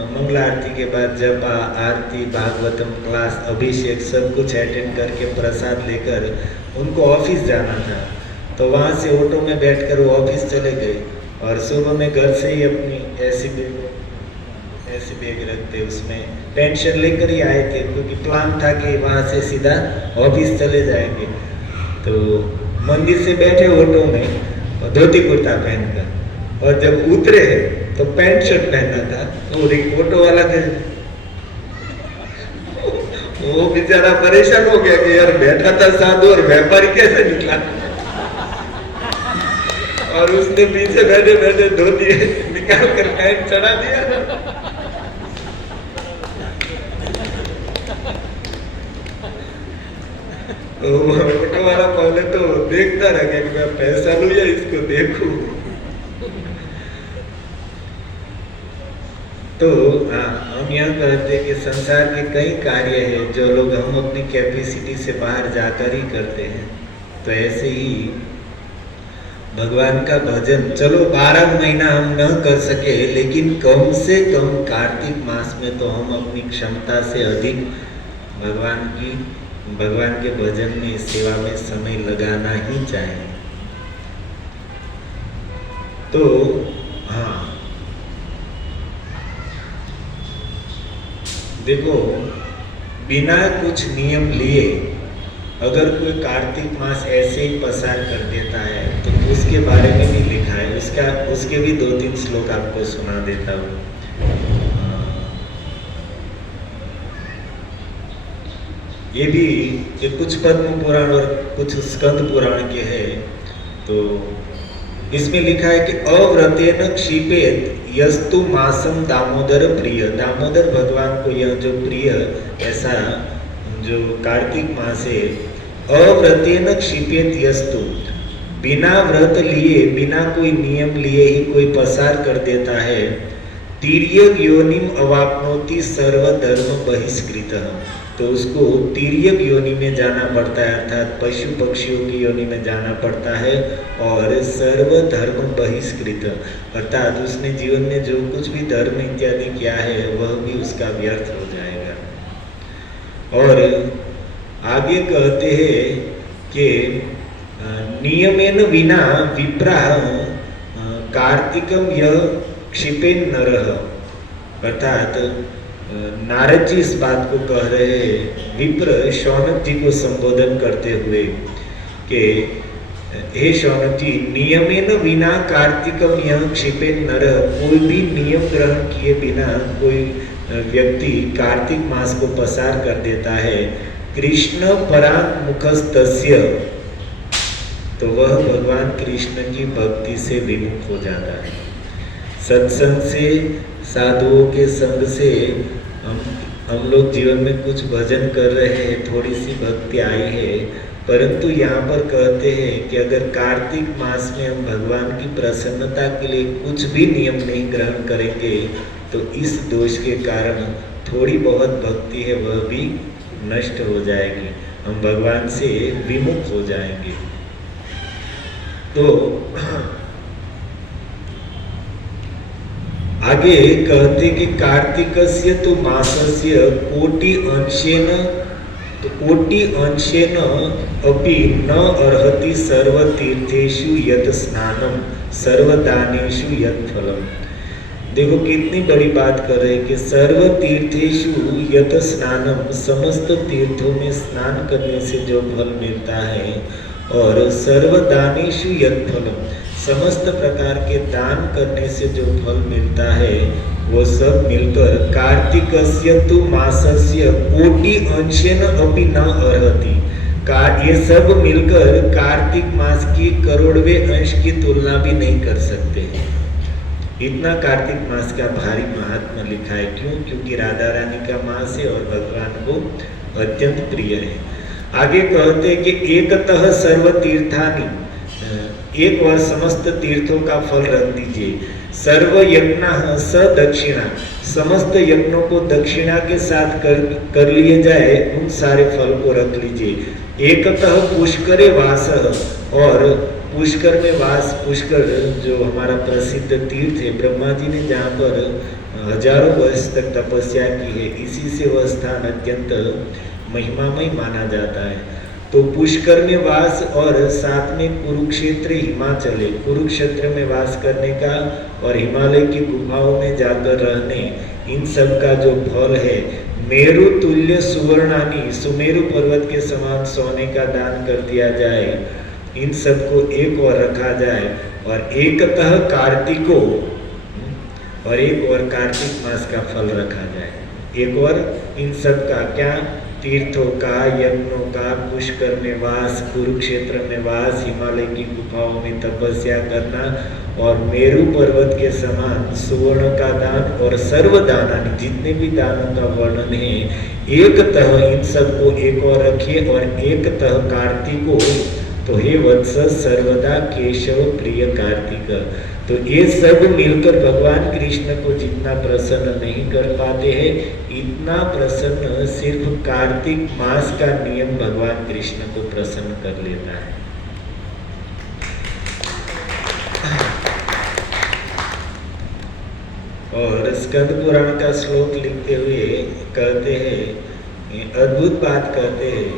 मंगला आरती के बाद जब आरती, भागवतम क्लास, अभिषेक सब कुछ अटेंड करके प्रसाद लेकर उनको ऑफिस जाना था, तो वहाँ से ऑटो में बैठकर वो ऑफिस चले गए और सुबह में घर से ही अपनी ऐसी बैग रखते उसमें पेंशन लेकर ही आए थे, क्योंकि प्लान था कि वहाँ से सीधा ऑफिस चले जाएंगे। तो मंदिर से बैठे ऑटो में और धोती कुर्ता पहनकर, और जब उतरे तो पैंट शर्ट पहना था, तो ऑटो वाला वो बेचारा परेशान हो गया कि यार बैठा था साधु और व्यापारी कैसे निकला। और उसने पीछे बैठे बैठे धोती निकाल कर पैंट चढ़ा दिया। तो ऑटो वाला पहले तो देखता रह गया कि मैं पैसा लूं या इसको देखूं। तो हम यह कहते हैं कि संसार के कई कार्य हैं जो लोग हम अपनी कैपेसिटी से बाहर जाकर ही करते हैं। तो ऐसे ही भगवान का भजन, चलो 12 महीना हम न कर सके, लेकिन कम से कम कार्तिक मास में तो हम अपनी क्षमता से अधिक भगवान के भजन में, सेवा में समय लगाना ही चाहिए। तो हाँ, देखो, बिना कुछ नियम लिए अगर कोई कार्तिक मास ऐसे ही पसार कर देता है तो उसके बारे में भी लिखा है। उसके भी 2-3 श्लोक आपको सुना देता हूँ। ये कुछ पद्म पुराण और कुछ स्कंद पुराण के हैं। तो इसमें लिखा है कि अव्रतेन क्षिपेत यस्तु मासम दामोदर प्रिय। दामोदर भगवान को यह जो प्रिय ऐसा जो कार्तिक मास है, अव्रतेन क्षिपेत यस्तु, बिना व्रत लिए, बिना कोई नियम लिए ही कोई पसार कर देता है। तिर्यक योनिम अवाप्नोति सर्वधर्म बहिष्कृतः, तो उसको तिर्यक योनि में जाना पड़ता है, अर्थात पशु पक्षियों की योनि में जाना पड़ता है। और सर्वधर्म बहिष्कृत, अर्थात उसने जीवन में जो कुछ भी धर्म इत्यादि किया है वह भी उसका व्यर्थ हो जाएगा। और आगे कहते हैं कि नियमेन विना विप्राह कार्तिकम यह क्षिपेन नरः, अर्थात नारद जी इस बात को कह रहे हैं विप्र शौनक जी को संबोधन करते हुए कि हे शौनक जी, नियमेन विना कार्तिकम यह क्षिपेन नरः, कोई भी नियम ग्रहण किए बिना कोई व्यक्ति कार्तिक मास को पसार कर देता है। कृष्ण पराङ्मुखस्तस्य, तो वह भगवान कृष्ण की भक्ति से विमुख हो जाता है। सत्संग से, साधुओं के संग से हम लोग जीवन में कुछ भजन कर रहे हैं, थोड़ी सी भक्ति आई है, परंतु यहाँ पर कहते हैं कि अगर कार्तिक मास में हम भगवान की प्रसन्नता के लिए कुछ भी नियम नहीं ग्रहण करेंगे तो इस दोष के कारण थोड़ी बहुत भक्ति है वह भी नष्ट हो जाएगी, हम भगवान से विमुख हो जाएंगे। तो आगे कहते कि कार्तिकस्य तो मासस्य कोटि अंशेन अपि न अर्हति सर्वतीर्थेषु यत् स्नानम सर्वदानेषु यत् फलम। देखो कितनी बड़ी बात कर रहे हैं कि सर्वतीर्थेषु यत् स्नानम, समस्त तीर्थों में स्नान करने से जो फल मिलता है, और सर्वदानेषु यत् फलम, समस्त प्रकार के दान करने से जो फल मिलता है वो सब मिलकर कार्तिकस्य तु मासस्य कोटि अंशेन अपि न अर्हति, ये सब मिलकर कार्तिक मास की करोड़वें अंश की तुलना भी नहीं कर सकते। इतना कार्तिक मास का भारी महात्मा लिखा है। क्यों? क्योंकि राधा रानी का मास है और भगवान को अत्यंत प्रिय है। आगे कहते हैं कि एकतः सर्व तीर्थानि, एक बार समस्त तीर्थों का फल रख दीजिए। सर्व यज्ञ स दक्षिणा, समस्त यज्ञों को दक्षिणा के साथ कर लिए जाए, उन सारे फल को रख लीजिए। एकतः पुष्करे वास, और पुष्कर में वास, पुष्कर जो हमारा प्रसिद्ध तीर्थ है, ब्रह्मा जी ने जहाँ पर हजारों वर्ष तक तपस्या की है, इसी से वह स्थान अत्यंत महिमामय माना जाता है। तो पुष्कर में वास और साथ में कुरुक्षेत्र हिमाचल है, कुरुक्षेत्र में वास करने का और हिमालय की गुफाओं में जाकर रहने, इन सब का जो फल है, मेरु तुल्य सुवर्णानी, सुमेरु पर्वत के समान सोने का दान कर दिया जाए, इन सब को एक और रखा जाए, और एकतः कार्तिको, और एक और कार्तिक मास का फल रखा जाए, एक और इन सब का क्या, तीर्थों का, यज्ञों का, पुष्कर में वास, कुरुक्षेत्र में वास, हिमालय की गुफाओं में तपस्या करना और मेरु पर्वत के समान सुवर्ण का दान और सर्वदाना, जितने भी दानों का वर्णन है एक तह इन सबको एक और रखिए और एक तह कार्तिक को, तो हे वत्स सर्वदा केशव प्रिय कार्तिक। तो ये सब मिलकर भगवान कृष्ण को जितना प्रसन्न नहीं कर पाते हैं, इतना प्रसन्न सिर्फ कार्तिक मास का नियम भगवान कृष्ण को प्रसन्न कर लेता है। और स्कंद पुराण का श्लोक लिखते हुए कहते हैं, अद्भुत बात कहते हैं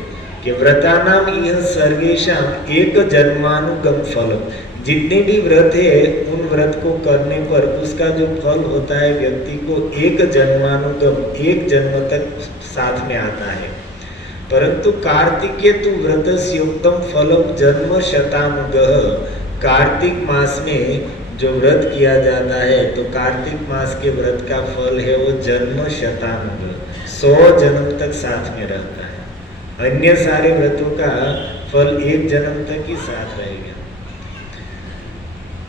कि व्रतानाम यह सर्वेशम एक जन्मानुगम फल। जितने भी व्रत है उन व्रत को करने पर उसका जो फल होता है व्यक्ति को एक जन्मानुगम, एक जन्म तक साथ में आता है। परंतु कार्तिके तु व्रतस्योक्तम फलम जन्म शतानुगः। कार्तिक मास में जो व्रत किया जाता है तो कार्तिक मास के व्रत का फल है वो जन्म शतानुगः, 100 जन्म तक साथ में रहता है। अन्य सारे व्रतों का फल एक जन्म तक ही साथ रहेगा।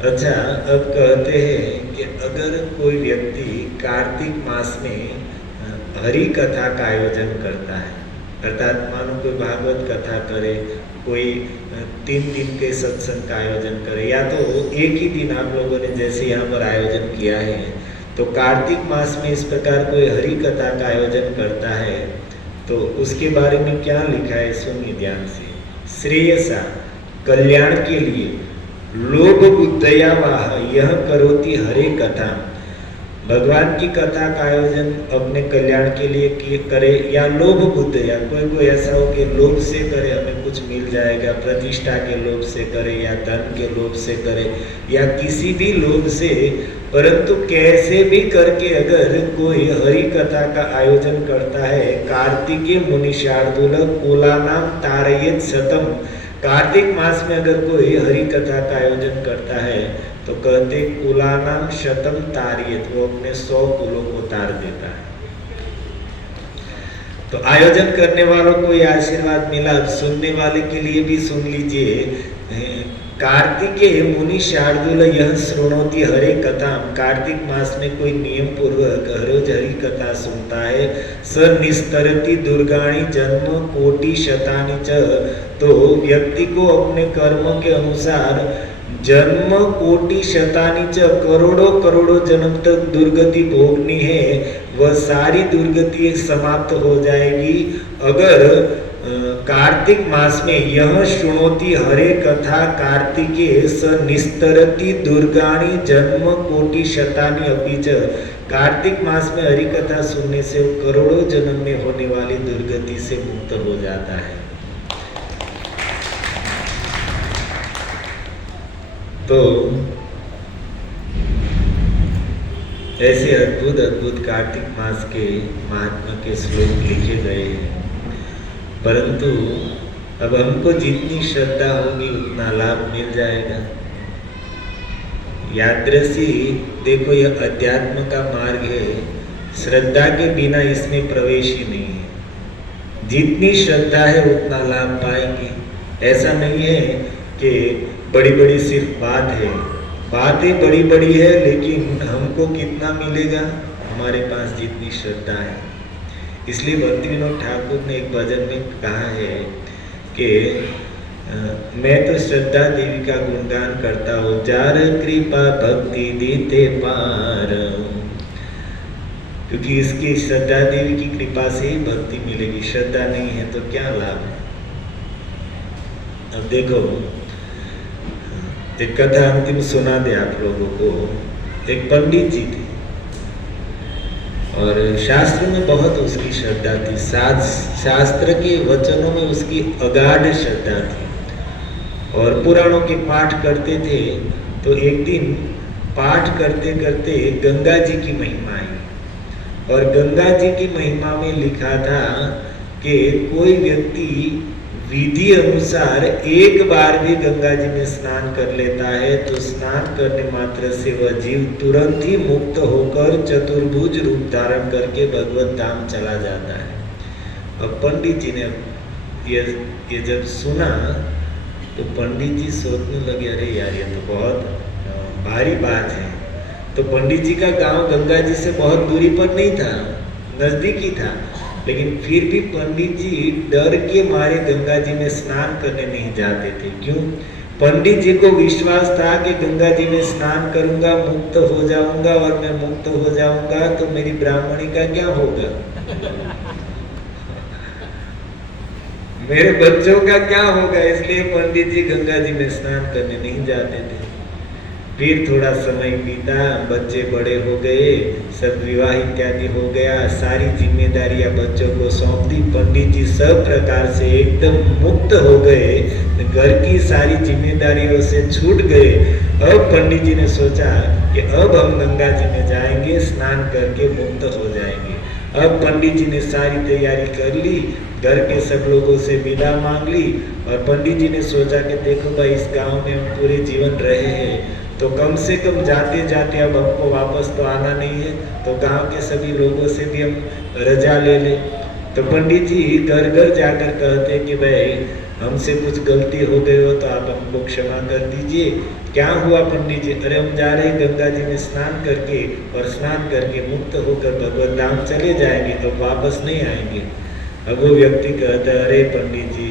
अच्छा, अब कहते हैं कि अगर कोई व्यक्ति कार्तिक मास में हरि कथा का आयोजन करता है, अर्थात मानो कोई भागवत कथा करे, कोई 3 दिन के सत्संग का आयोजन करे, या तो एक ही दिन आप लोगों ने जैसे यहाँ पर आयोजन किया है, तो कार्तिक मास में इस प्रकार कोई हरि कथा का आयोजन करता है तो उसके बारे में क्या लिखा है सुनिए ध्यान से। श्रेयसा, कल्याण के लिए, लोभ बुद्धया वाह यह करोति हरे कथा। भगवान की कथा का आयोजन अपने कल्याण के लिए करे या लोभ बुद्ध, या कोई ऐसा हो कि लोभ से करे, हमें कुछ मिल जाएगा, प्रतिष्ठा के लोभ से करे या धन के लोभ से करे या किसी भी लोभ से, परंतु कैसे भी करके अगर कोई हरि कथा का आयोजन करता है, कार्तिके मुनि शार्दूल कुलानाम तारयेत शतम। कार्तिक मास में अगर कोई हरि कथा का आयोजन करता है तो कहते कुलानाम शतम तारियत, वो अपने 100 कुलों को तार देता है। तो आयोजन करने वालों को ये आशीर्वाद मिला, सुनने वाले के लिए भी सुन लीजिए। कार्तिके मुनि शार्दूल यह श्रृणोति हरे कथा। कार्तिक मास में कोई नियम पूर्वक रोज हरि कथा सुनता है, स निस्तरति दुर्गाणी जन्म कोटि शतानि च। तो व्यक्ति को अपने कर्मों के अनुसार जन्म कोटि शतानि च, करोड़ों करोड़ों जन्म तक दुर्गति भोगनी है, वह सारी दुर्गति समाप्त हो जाएगी अगर कार्तिक मास में यह शुणोति हरे कथा कार्तिके स निस्तरति दुर्गाणी जन्म कोटि शतानि अपि च। कार्तिक मास में हरि कथा सुनने से वो करोड़ों जन्म में होने वाली दुर्गति से मुक्त हो जाता है। तो ऐसे अद्भुत अद्भुत कार्तिक मास के महात्मा के श्लोक लिखे गए हैं, परंतु अब हमको जितनी श्रद्धा होगी उतना लाभ मिल जाएगा। यादृशी देखो, यह अध्यात्म का मार्ग है, श्रद्धा के बिना इसमें प्रवेश ही नहीं है। जितनी श्रद्धा है उतना लाभ पाएंगे। ऐसा नहीं है कि बड़ी बड़ी सिर्फ बात है, बातें बड़ी बड़ी है, लेकिन हमको कितना मिलेगा, हमारे पास जितनी श्रद्धा है। इसलिए भक्ति विनोद ठाकुर ने एक भजन में कहा है कि मैं तो श्रद्धा देवी का गुणगान करता हूँ, जार कृपा भक्ति देते पार। क्योंकि इसकी श्रद्धा देवी की कृपा से ही भक्ति मिलेगी, श्रद्धा नहीं है तो क्या लाभ है। अब देखो, एक कथा अंतिम सुना दे आप लोगों को। एक पंडित जी थे और शास्त्र में बहुत उसकी श्रद्धा थी, शास्त्र के वचनों में उसकी अगाध श्रद्धा थी और पुराणों के पाठ करते थे। तो एक दिन पाठ करते करते गंगा जी की महिमा आई और गंगा जी की महिमा में लिखा था कि कोई व्यक्ति विधि अनुसार एक बार भी गंगा जी में स्नान कर लेता है तो स्नान करने मात्र से वह जीव तुरंत ही मुक्त होकर चतुर्भुज रूप धारण करके भगवत धाम चला जाता है। अब पंडित जी ने ये जब सुना तो पंडित जी सोचने लगे, अरे यार ये तो बहुत भारी बात है। तो पंडित जी का गांव गंगा जी से बहुत दूरी पर नहीं था, नजदीक ही था, लेकिन फिर भी पंडित जी डर के मारे गंगा जी में स्नान करने नहीं जाते थे। क्यों? पंडित जी को विश्वास था कि गंगा जी में स्नान करूंगा, मुक्त हो जाऊंगा, और मैं मुक्त हो जाऊंगा तो मेरी ब्राह्मणी का क्या होगा, मेरे बच्चों का क्या होगा। इसलिए पंडित जी गंगा जी में स्नान करने नहीं जाते थे। फिर थोड़ा समय बीता, बच्चे बड़े हो गए, सब विवाह इत्यादि हो गया, सारी जिम्मेदारियां बच्चों को सौंप दी। पंडित जी सब प्रकार से एकदम मुक्त हो गए, घर की सारी जिम्मेदारियों से छूट गए। अब पंडित जी ने सोचा कि अब हम गंगा जी में जाएंगे, स्नान करके मुक्त हो जाएंगे। अब पंडित जी ने सारी तैयारी कर ली, घर के सब लोगों से विदा मांग ली, और पंडित जी ने सोचा कि देखो भाई, इस गांव में हम पूरे जीवन रहे हैं, तो कम से कम जाते जाते अब हमको वापस तो आना नहीं है, तो गांव के सभी लोगों से भी हम रजा ले लें। तो पंडित जी घर घर जाकर कहते कि भाई हमसे कुछ गलती हो गई हो तो आप हमको क्षमा कर दीजिए। क्या हुआ पंडित जी? अरे हम जा रहे हैं गंगा जी में स्नान करके, और स्नान करके मुक्त होकर भगवत धाम चले जाएंगे, तो वापस नहीं आएंगे। अब वो व्यक्ति कहता है, अरे पंडित जी,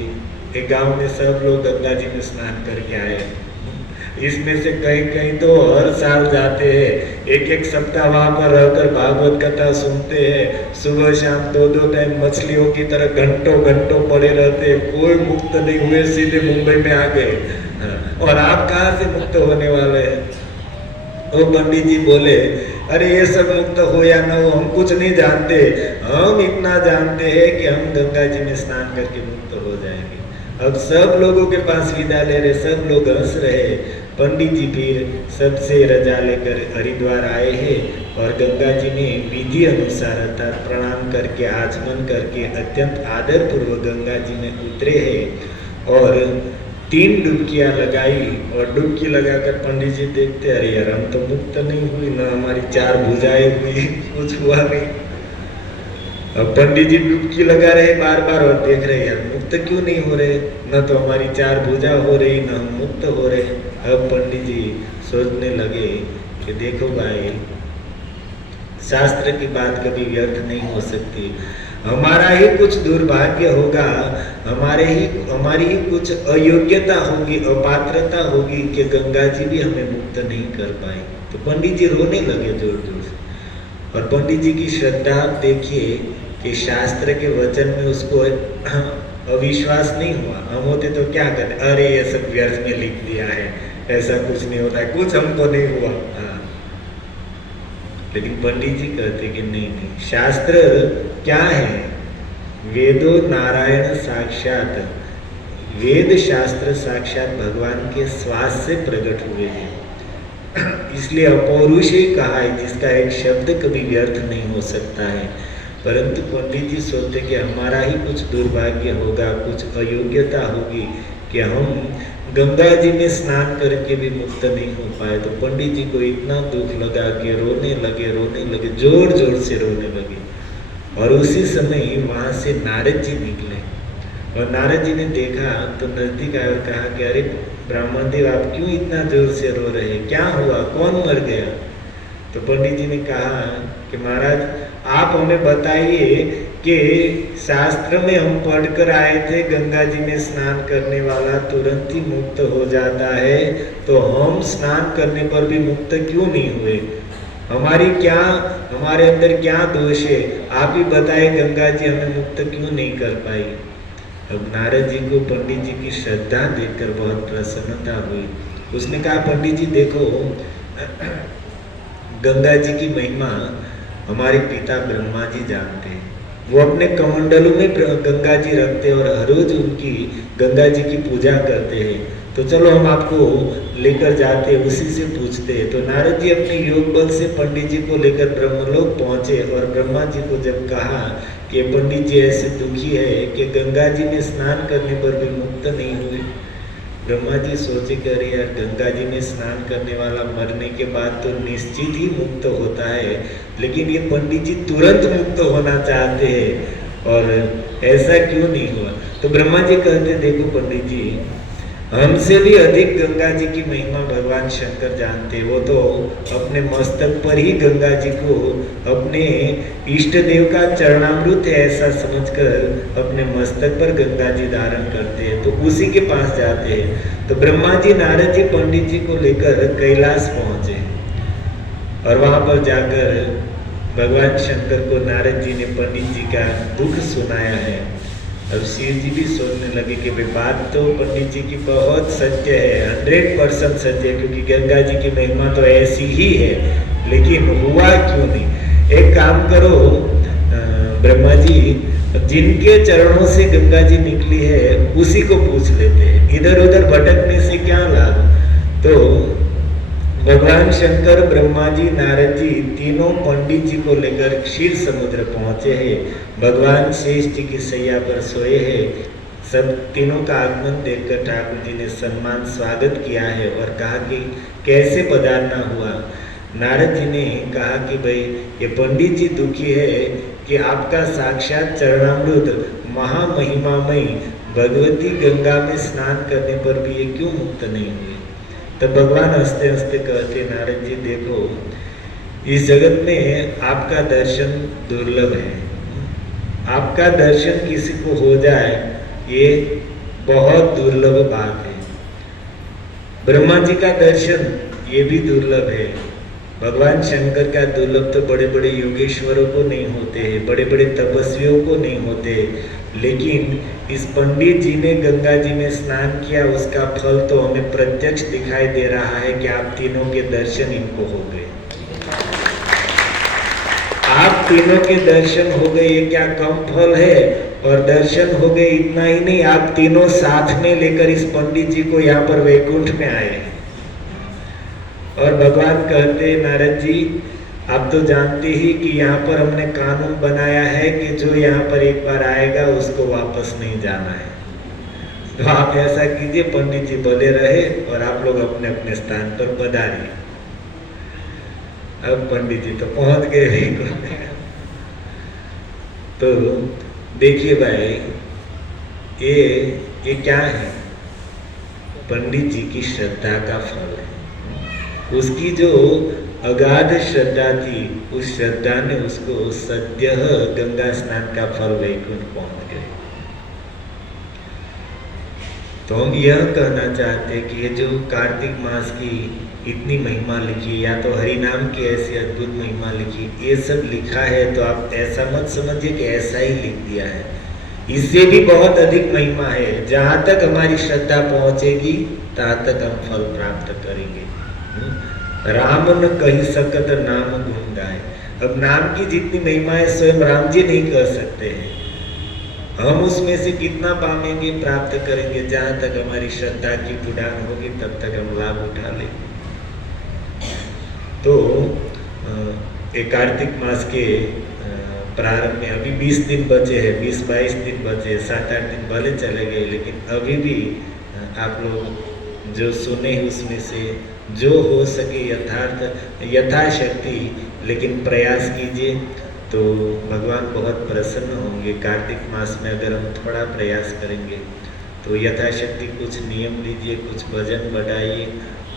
एक गांव में सब लोग गंगा जी में स्नान करके आए, इसमें से कहीं कहीं तो हर साल जाते हैं, एक एक सप्ताह वहां पर रहकर भागवत कथा सुनते हैं, सुबह शाम दो दो टाइम मछलियों की तरह घंटों घंटों पड़े रहते हैं, कोई मुक्त नहीं हुए, सीधे मुंबई में आ गए, और आप कहाँ से मुक्त होने वाले हैं? तो पंडित जी बोले, अरे ये सब मुक्त हो या न हो हम कुछ नहीं जानते, हम इतना जानते हैं कि हम गंगा जी में स्नान करके मुक्त हो जाएंगे। अब सब लोगों के पास विदा ले रहे, सब लोग हंस रहे। पंडित जी फिर सबसे रजा लेकर हरिद्वार आए हैं, और गंगा जी में विधि अनुसार अर्थात प्रणाम करके, आचमन करके अत्यंत आदर पूर्वक गंगा जी में उतरे हैं, और 3 डुबकियां लगाई। और डुबकी लगाकर पंडित जी देखते, अरे यार हम तो मुक्त नहीं हुई, ना हमारी 4 भुजाएं हुई, कुछ हुआ नहीं। अब पंडित जी डुबकी लगा रहे बार बार, और देख रहे यार मुक्त क्यों नहीं हो रहे, न तो हमारी 4 भुजा हो रही, न हम मुक्त हो रहे। अब पंडित जी सोचने लगे कि देखो भाई, शास्त्र की बात कभी व्यर्थ नहीं हो सकती, हमारा ही कुछ दुर्भाग्य होगा, हमारी ही कुछ अयोग्यता होगी, अपात्रता होगी कि गंगा जी भी हमें मुक्त नहीं कर पाए। तो पंडित जी रोने लगे जोर जोर से। और पंडित जी की श्रद्धा देखिए कि शास्त्र के वचन में उसको अविश्वास नहीं हुआ। हम होते तो क्या करते, अरे ये सब व्यर्थ में लिख दिया है, ऐसा कुछ नहीं होता है, कुछ हमको नहीं हुआ। हाँ, लेकिन पंडित जी कहते कि नहीं नहीं, शास्त्र क्या है? वेदो नारायण साक्षात, वेद शास्त्र साक्षात भगवान के श्वास से प्रकट हुए हैं, इसलिए अपौरुष ही कहा है, जिसका एक शब्द कभी व्यर्थ नहीं हो सकता है। परंतु पंडित जी सोचते कि हमारा ही कुछ दुर्भाग्य होगा, कुछ अयोग्यता होगी कि हम गंगा जी में स्नान करके भी मुक्त नहीं हो पाए। तो पंडित जी को इतना दुख लगा कि रोने लगे, जोर जोर से रोने लगे। और उसी समय वहां से नारद जी निकले, और नारद जी ने देखा तो नजदीक आए और कहा कि अरे ब्राह्मण देव, आप क्यों इतना जोर से रो रहे हैं, क्या हुआ, कौन मर गया? तो पंडित जी ने कहा कि महाराज, आप हमें बताइए कि शास्त्र में हम पढ़कर आए थे गंगा जी में स्नान करने वाला तुरंत ही मुक्त हो जाता है, तो हम स्नान करने पर भी मुक्त क्यों नहीं हुए? हमारे अंदर क्या दोष है? आप ही बताए, गंगा जी हमें मुक्त क्यों नहीं कर पाई? अब नारद जी को पंडित जी की श्रद्धा देखकर बहुत प्रसन्नता हुई। उसने कहा, पंडित जी देखो, गंगा जी की महिमा हमारे पिता ब्रह्मा जी जानते हैं, वो अपने कमंडलों में गंगा जी रखते हैं और हर रोज उनकी गंगा जी की पूजा करते हैं। तो चलो हम आपको लेकर जाते, उसी से पूछते हैं। तो नारद जी अपने योग बल से पंडित जी को लेकर ब्रह्मलोक पहुंचे, और ब्रह्मा जी को जब कहा कि पंडित जी ऐसे दुखी है कि गंगा जी में स्नान करने पर भी मुक्त नहीं हुए, ब्रह्मा जी सोचे कि अरे यार, गंगा जी में स्नान करने वाला मरने के बाद तो निश्चित ही मुक्त होता है, लेकिन ये पंडित जी तुरंत मुक्त होना चाहते हैं। और ऐसा क्यों नहीं हुआ? तो ब्रह्मा जी कहते, देखो पंडित जी, हमसे भी अधिक गंगा जी की महिमा भगवान शंकर जानते। वो तो अपने मस्तक पर ही गंगा जी को अपने इष्ट देव का चरणामृत है ऐसा समझकर अपने मस्तक पर गंगा जी धारण करते हैं, तो उसी के पास जाते हैं। तो ब्रह्मा जी नारद जी पंडित जी को लेकर कैलाश पहुंचे और वहां पर जाकर भगवान शंकर को नारद जी ने पंडित जी का दुख सुनाया है। अब शिव जी भी सोचने लगे कि भाई बात तो पंडित जी की बहुत सत्य है, 100% सत्य है, क्योंकि गंगा जी की महिमा तो ऐसी ही है, लेकिन हुआ क्यों नहीं? एक काम करो ब्रह्मा जी, जिनके चरणों से गंगा जी निकली है उसी को पूछ लेते हैं, इधर उधर भटकने से क्या लाभ? तो भगवान शंकर, ब्रह्मा जी, नारद जी तीनों पंडित जी को लेकर क्षीर समुद्र पहुंचे हैं। भगवान शेष जी की सैया पर सोए हैं। सब तीनों का आगमन देखकर ठाकुर जी ने सम्मान स्वागत किया है और कहा कि कैसे पधारना हुआ। नारद जी ने कहा कि भाई ये पंडित जी दुखी है कि आपका साक्षात चरणामृत महामहिमामयी भगवती गंगा में स्नान करने पर भी ये क्यों मुक्त नहीं हुए? तब भगवान हंसते हंसते कहते, नारद जी देखो, इस जगत में आपका दर्शन दुर्लभ है। आपका दर्शन किसी को हो जाए ये बहुत दुर्लभ बात है। ब्रह्मा जी का दर्शन ये भी दुर्लभ है। भगवान शंकर का दुर्लभ तो बड़े बड़े योगेश्वरों को नहीं होते हैं, बड़े बड़े तपस्वियों को नहीं होते, लेकिन इस पंडित जी ने गंगा जी में स्नान किया, उसका फल तो हमें प्रत्यक्ष दिखाई दे रहा है कि आप तीनों के दर्शन इनको हो गए। आप तीनों के दर्शन हो गए, ये क्या कम फल है? और दर्शन हो गए इतना ही नहीं, आप तीनों साथ में लेकर इस पंडित जी को यहाँ पर वैकुंठ में आए। और भगवान कहते, नारद जी आप तो जानते ही कि यहाँ पर हमने कानून बनाया है कि जो यहाँ पर एक बार आएगा उसको वापस नहीं जाना है। तो आप ऐसा कीजिए, पंडित जी बने रहे और आप लोग अपने अपने स्थान पर पधारिए। अब पंडित जी तो पहुंच गए। तो देखिए भाई, ये क्या है? पंडित जी की श्रद्धा का फल है। उसकी जो अगाध श्रद्धा थी, उस श्रद्धा ने उसको सद्य गंगा स्नान का फल वैकुंठ पहुंच गए। तो हम यह कहना चाहते हैं कि ये जो कार्तिक मास की इतनी महिमा लिखी, या तो हरि नाम की ऐसी अद्भुत महिमा लिखी, ये सब लिखा है तो आप ऐसा मत समझिए कि ऐसा ही लिख दिया है। इससे भी बहुत अधिक महिमा है। जहाँ तक हमारी श्रद्धा पहुंचेगी तहाँ तक हम फल प्राप्त करेंगे। राम न कही सकत नाम गुण गाए। अब नाम की जितनी महिमा है स्वयं राम जी नहीं कर सकते हैं। हम उसमें से कितना पाएंगे, प्राप्त करेंगे, जहाँ तक हमारी श्रद्धा की उड़ान होगी तब तक हम लाभ उठा लेंगे। तो एक कार्तिक मास के प्रारंभ में अभी 20 दिन बचे हैं, 20-22 दिन बचे, 7-8 दिन भले चले गए, लेकिन अभी भी आप लोग जो सुने उसमें से जो हो सके यथाशक्ति लेकिन प्रयास कीजिए, तो भगवान बहुत प्रसन्न होंगे। कार्तिक मास में अगर हम थोड़ा प्रयास करेंगे तो यथाशक्ति कुछ नियम लीजिए, कुछ वजन बढ़ाइए,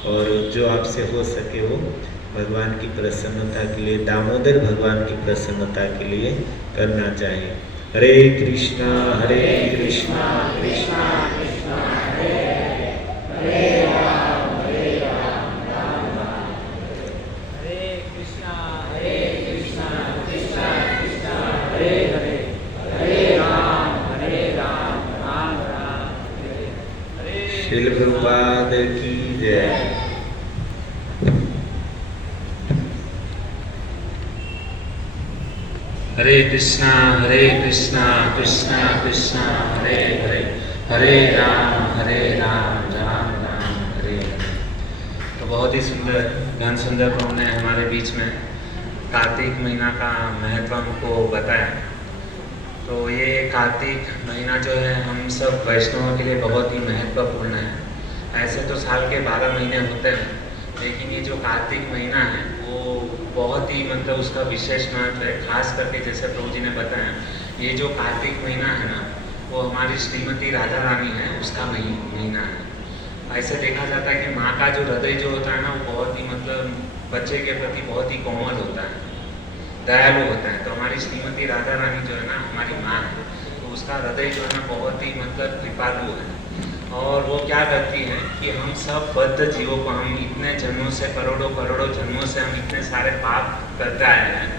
और जो आपसे हो सके वो भगवान की प्रसन्नता के लिए, दामोदर भगवान की प्रसन्नता के लिए करना चाहिए। हरे कृष्णा कृष्णा कृष्णा हरे हरे राम राम राम हरे कृष्णा कृष्णा कृष्णा हरे हरे हरे राम राम राम हरे। श्रील प्रभुपाद की जय। हरे कृष्णा कृष्णा कृष्णा हरे हरे हरे राम राम राम हरे हरे। तो बहुत ही सुंदर घन सुंदर प्रभु ने हमारे बीच में कार्तिक महीना का महत्व हमको बताया। तो ये कार्तिक महीना जो है हम सब वैष्णवों के लिए बहुत ही महत्वपूर्ण है। ऐसे तो साल के 12 महीने होते हैं, लेकिन ये जो कार्तिक महीना है वो बहुत ही मतलब उसका विशेष महत्व है। खास करके जैसे प्रभु जी ने बताया, ये जो कार्तिक महीना है ना, वो हमारी श्रीमती राधा रानी है उसका महीना है। ऐसे देखा जाता है कि माँ का जो हृदय जो होता है ना, वो बहुत ही मतलब बच्चे के प्रति बहुत ही कोमल होता है, दयालु होता है। तो हमारी श्रीमती राधा रानी जो है ना, हमारी माँ है, तो उसका हृदय जो है ना बहुत ही मतलब कृपालु है। और वो क्या करती है कि हम सब बद्ध जीवों को, हम इतने जन्मों से करोड़ों जन्मों से हम इतने सारे पाप करते आए हैं,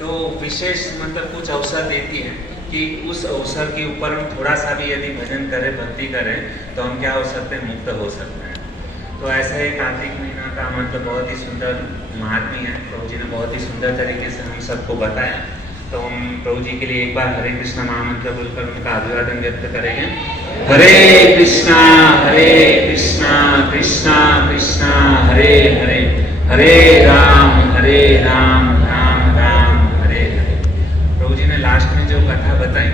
तो विशेष मतलब कुछ अवसर देती है कि उस अवसर के ऊपर हम थोड़ा सा भी यदि भजन करें, भक्ति करें, तो हम क्या हो सकते हैं, मुक्त हो सकते हैं। तो ऐसे ही कार्तिक महीना का मतलब बहुत ही सुंदर महात्म्य है। प्रभु जी ने बहुत ही सुंदर तरीके से हम सबको बताया। तो हम प्रभु जी के लिए एक बार हरे कृष्णा महामंत्र बोलकर उनका अभिवादन व्यक्त करेंगे। हरे कृष्णा कृष्णा कृष्णा हरे हरे, हरे राम राम राम हरे हरे। प्रभु जी ने लास्ट में जो कथा बताई,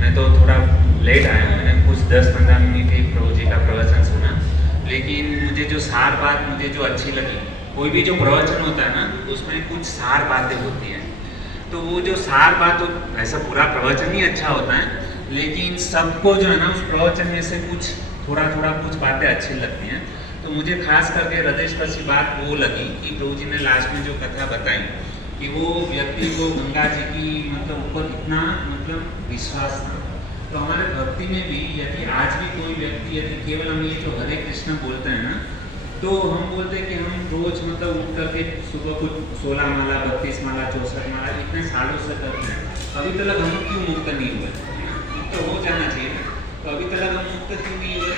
मैं तो थोड़ा लेट आया, मैंने कुछ 10-15 मिनट ही प्रभु जी का प्रवचन सुना, लेकिन मुझे जो सार बात मुझे जो अच्छी लगी, कोई भी जो प्रवचन होता है ना, उसमें कुछ सार बातें होती हैं। तो वो जो सार बात, ऐसा पूरा प्रवचन ही अच्छा होता है, लेकिन सबको जो है ना उस प्रवचन में से कुछ थोड़ा कुछ बातें अच्छी लगती हैं। तो मुझे खास करके हृदयस्पर्शी बात वो लगी कि प्रभु जी ने लास्ट में जो कथा बताई कि वो व्यक्ति को गंगा जी की मतलब ऊपर इतना मतलब विश्वास था। तो हमारे भक्ति में भी यदि आज भी कोई व्यक्ति यदि केवल हम ये जो हरे कृष्ण बोलते हैं ना, तो हम बोलते हैं कि हम रोज मतलब उठ करके सुबह कुछ 16 माला, 32 माला, 64 माला इतने सालों से करते हैं, अभी तक हम क्यों मुक्त नहीं हुए? मुक्त हो जाना चाहिए ना। तो अभी तक हम मुक्त क्यों नहीं हुए?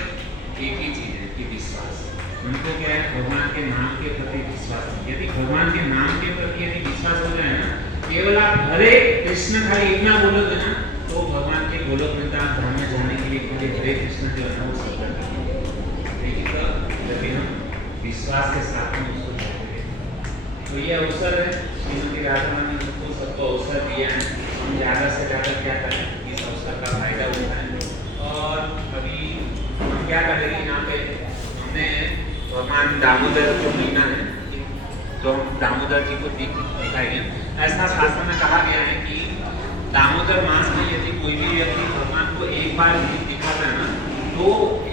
एक ही चीज़ है कि विश्वास। उनको क्या है, भगवान के नाम के प्रति विश्वास। यदि भगवान के नाम के प्रति यदि विश्वास हो जाए ना, केवल आप हरे कृष्ण खाली इतना बोलोगे ना, तो भगवान के गोलोक वृंदावन धाम में जाने के लिए मुझे हरे कृष्ण जो है ना वो सब करना। लेकिन यदि हम विश्वास के साथ में उसको जाएंगे, तो ये अवसर है, श्रीमती राधा रानी ने हमको सबको अवसर दिया है, हम ज़्यादा से ज़्यादा क्या करें, इस अवसर का फायदा उठाएं। और अभी हम क्या करेंगे, यहाँ पे हमने भगवान दामोदर जो महीना है, तो हम दामोदर जी को दिखाएंगे। ऐसा शास्त्र में कहा गया है कि दामोदर मास में यदि कोई भी व्यक्ति भगवान को एक बार दीप दिखाता है ना, तो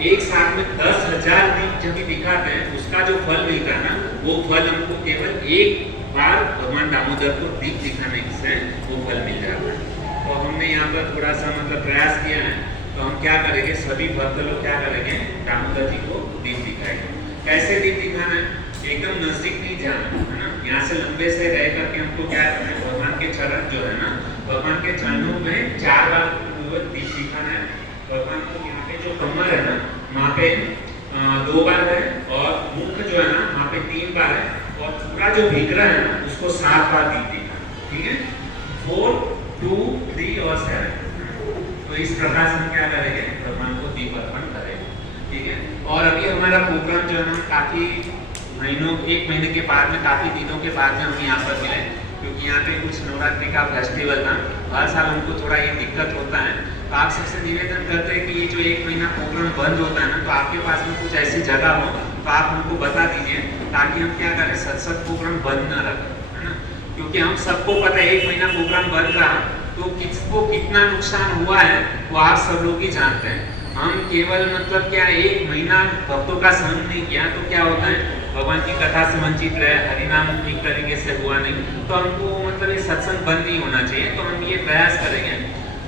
एक साथ में 10,000 दीप जब भी दिखाते हैं, उसका जो फल मिलता है ना, वो फल हमको केवल एक बार भगवान दामोदर को दीप दिखाने से वो फल मिल जाता है। तो हमने यहाँ पर थोड़ा सा मतलब प्रयास किया है। तो हम क्या करेंगे, सभी भक्त लोग क्या करेंगे, दामोदर जी को दीप दिखाएंगे। कैसे दीप दिखाना है, एकदम नजदीक नहीं जाना है ना, यहाँ से लंबे से रह करके हमको क्या करना है, भगवान के चरण जो है ना, भगवान के चरणों में 4 बार दीप दिखाना है। भगवान को यहाँ पे जो कमर है ना, वहाँ पे 2 बार है, और मुख जो है ना वहाँ पे 3 बार है, और पूरा जो विग्रह है ना उसको 7 बार दीप दिखाना। ठीक है, 4, 2, 3 और 7। तो इस प्रकार से हम क्या करेंगे, भगवान को दीप अर्पण करेंगे। ठीक है, और अभी हमारा प्रोग्राम जो है ना काफ़ी महीनों, 1 महीने के बाद में, काफ़ी दिनों के बाद में हम यहाँ पर मिले, क्योंकि यहाँ पे कुछ नवरात्रि का फेस्टिवल था। हर साल हमको थोड़ा ये दिक्कत होता है। तो आप सबसे निवेदन करते हैं कि ये जो 1 महीना प्रोग्राम बंद होता है ना, तो आपके पास में कुछ ऐसी जगह हो तो आप हमको बता दीजिए, ताकि हम क्या करें, सत्संग प्रोग्राम बंद ना रखें, है ना। क्योंकि हम सबको पता है 1 महीना प्रोग्राम बंद रहा तो किसको कितना नुकसान हुआ है वो आप सब लोग ही जानते हैं। हम केवल मतलब क्या 1 महीना भक्तों का सहन नहीं किया तो क्या होता है, भगवान की कथा से वंचित रहे, हरिनाम ठीक तरीके से हुआ नहीं, तो हमको मतलब ये सत्संग बंद नहीं होना चाहिए। तो हम ये प्रयास करेंगे।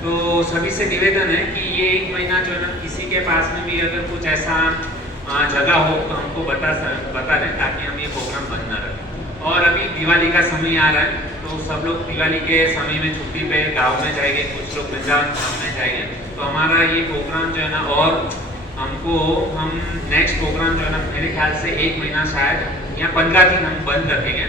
तो सभी से निवेदन है कि ये 1 महीना जो है ना, किसी के पास में भी अगर कुछ ऐसा जगह हो तो हमको बता दें, ताकि हम ये प्रोग्राम बंद ना रखें। और अभी दिवाली का समय आ रहा है, तो सब लोग दिवाली के समय में छुट्टी पे गाँव में जाएंगे, कुछ लोग वृंदावन धाम में जाएंगे। तो हमारा ये प्रोग्राम जो है ना, और हम नेक्स्ट प्रोग्राम जो है ना, मेरे ख्याल से 1 महीना शायद या 15 दिन हम बंद रखेंगे।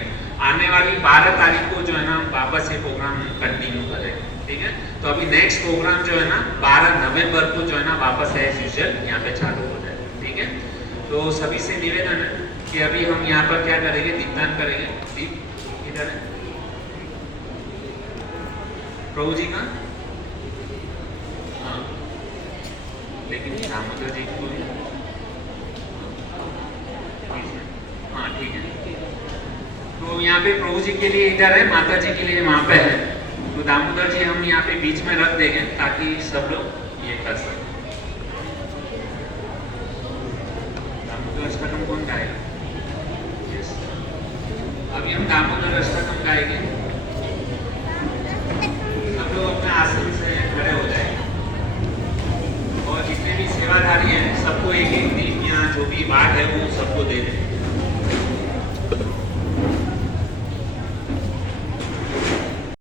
आने वाली 12 तारीख को जो है ना वापस ये प्रोग्राम कंटिन्यू करेंगे। ठीक है, तो अभी नेक्स्ट प्रोग्राम जो है ना 12 नवंबर को जो है ना वापस एज यूजुअल यहाँ पे चालू हो जाए। ठीक है, तो सभी से निवेदन है कि अभी हम यहाँ पर क्या करेंगे, दीपदान करेंगे। दीप इधर है प्रभु जी का, हाँ, लेकिन दामोदर जी को, हाँ ठीक है। तो यहाँ पे प्रभु जी के लिए इधर है, माता जी के लिए वहाँ पे है। तो तो दामोदर जी हम यहाँ पे बीच में रख देंगे ताकि सब लोग ये कर सकें। दामोदर अष्टकम कौन गाएगा? यस, अभी हम दामोदर अष्टकम गाएंगे। सब लोग अपने आसन से खड़े हो जाएंगे और जितने भी सेवाधारी हैं सबको एक एक दीप या जो भी बात है वो सबको दे दें।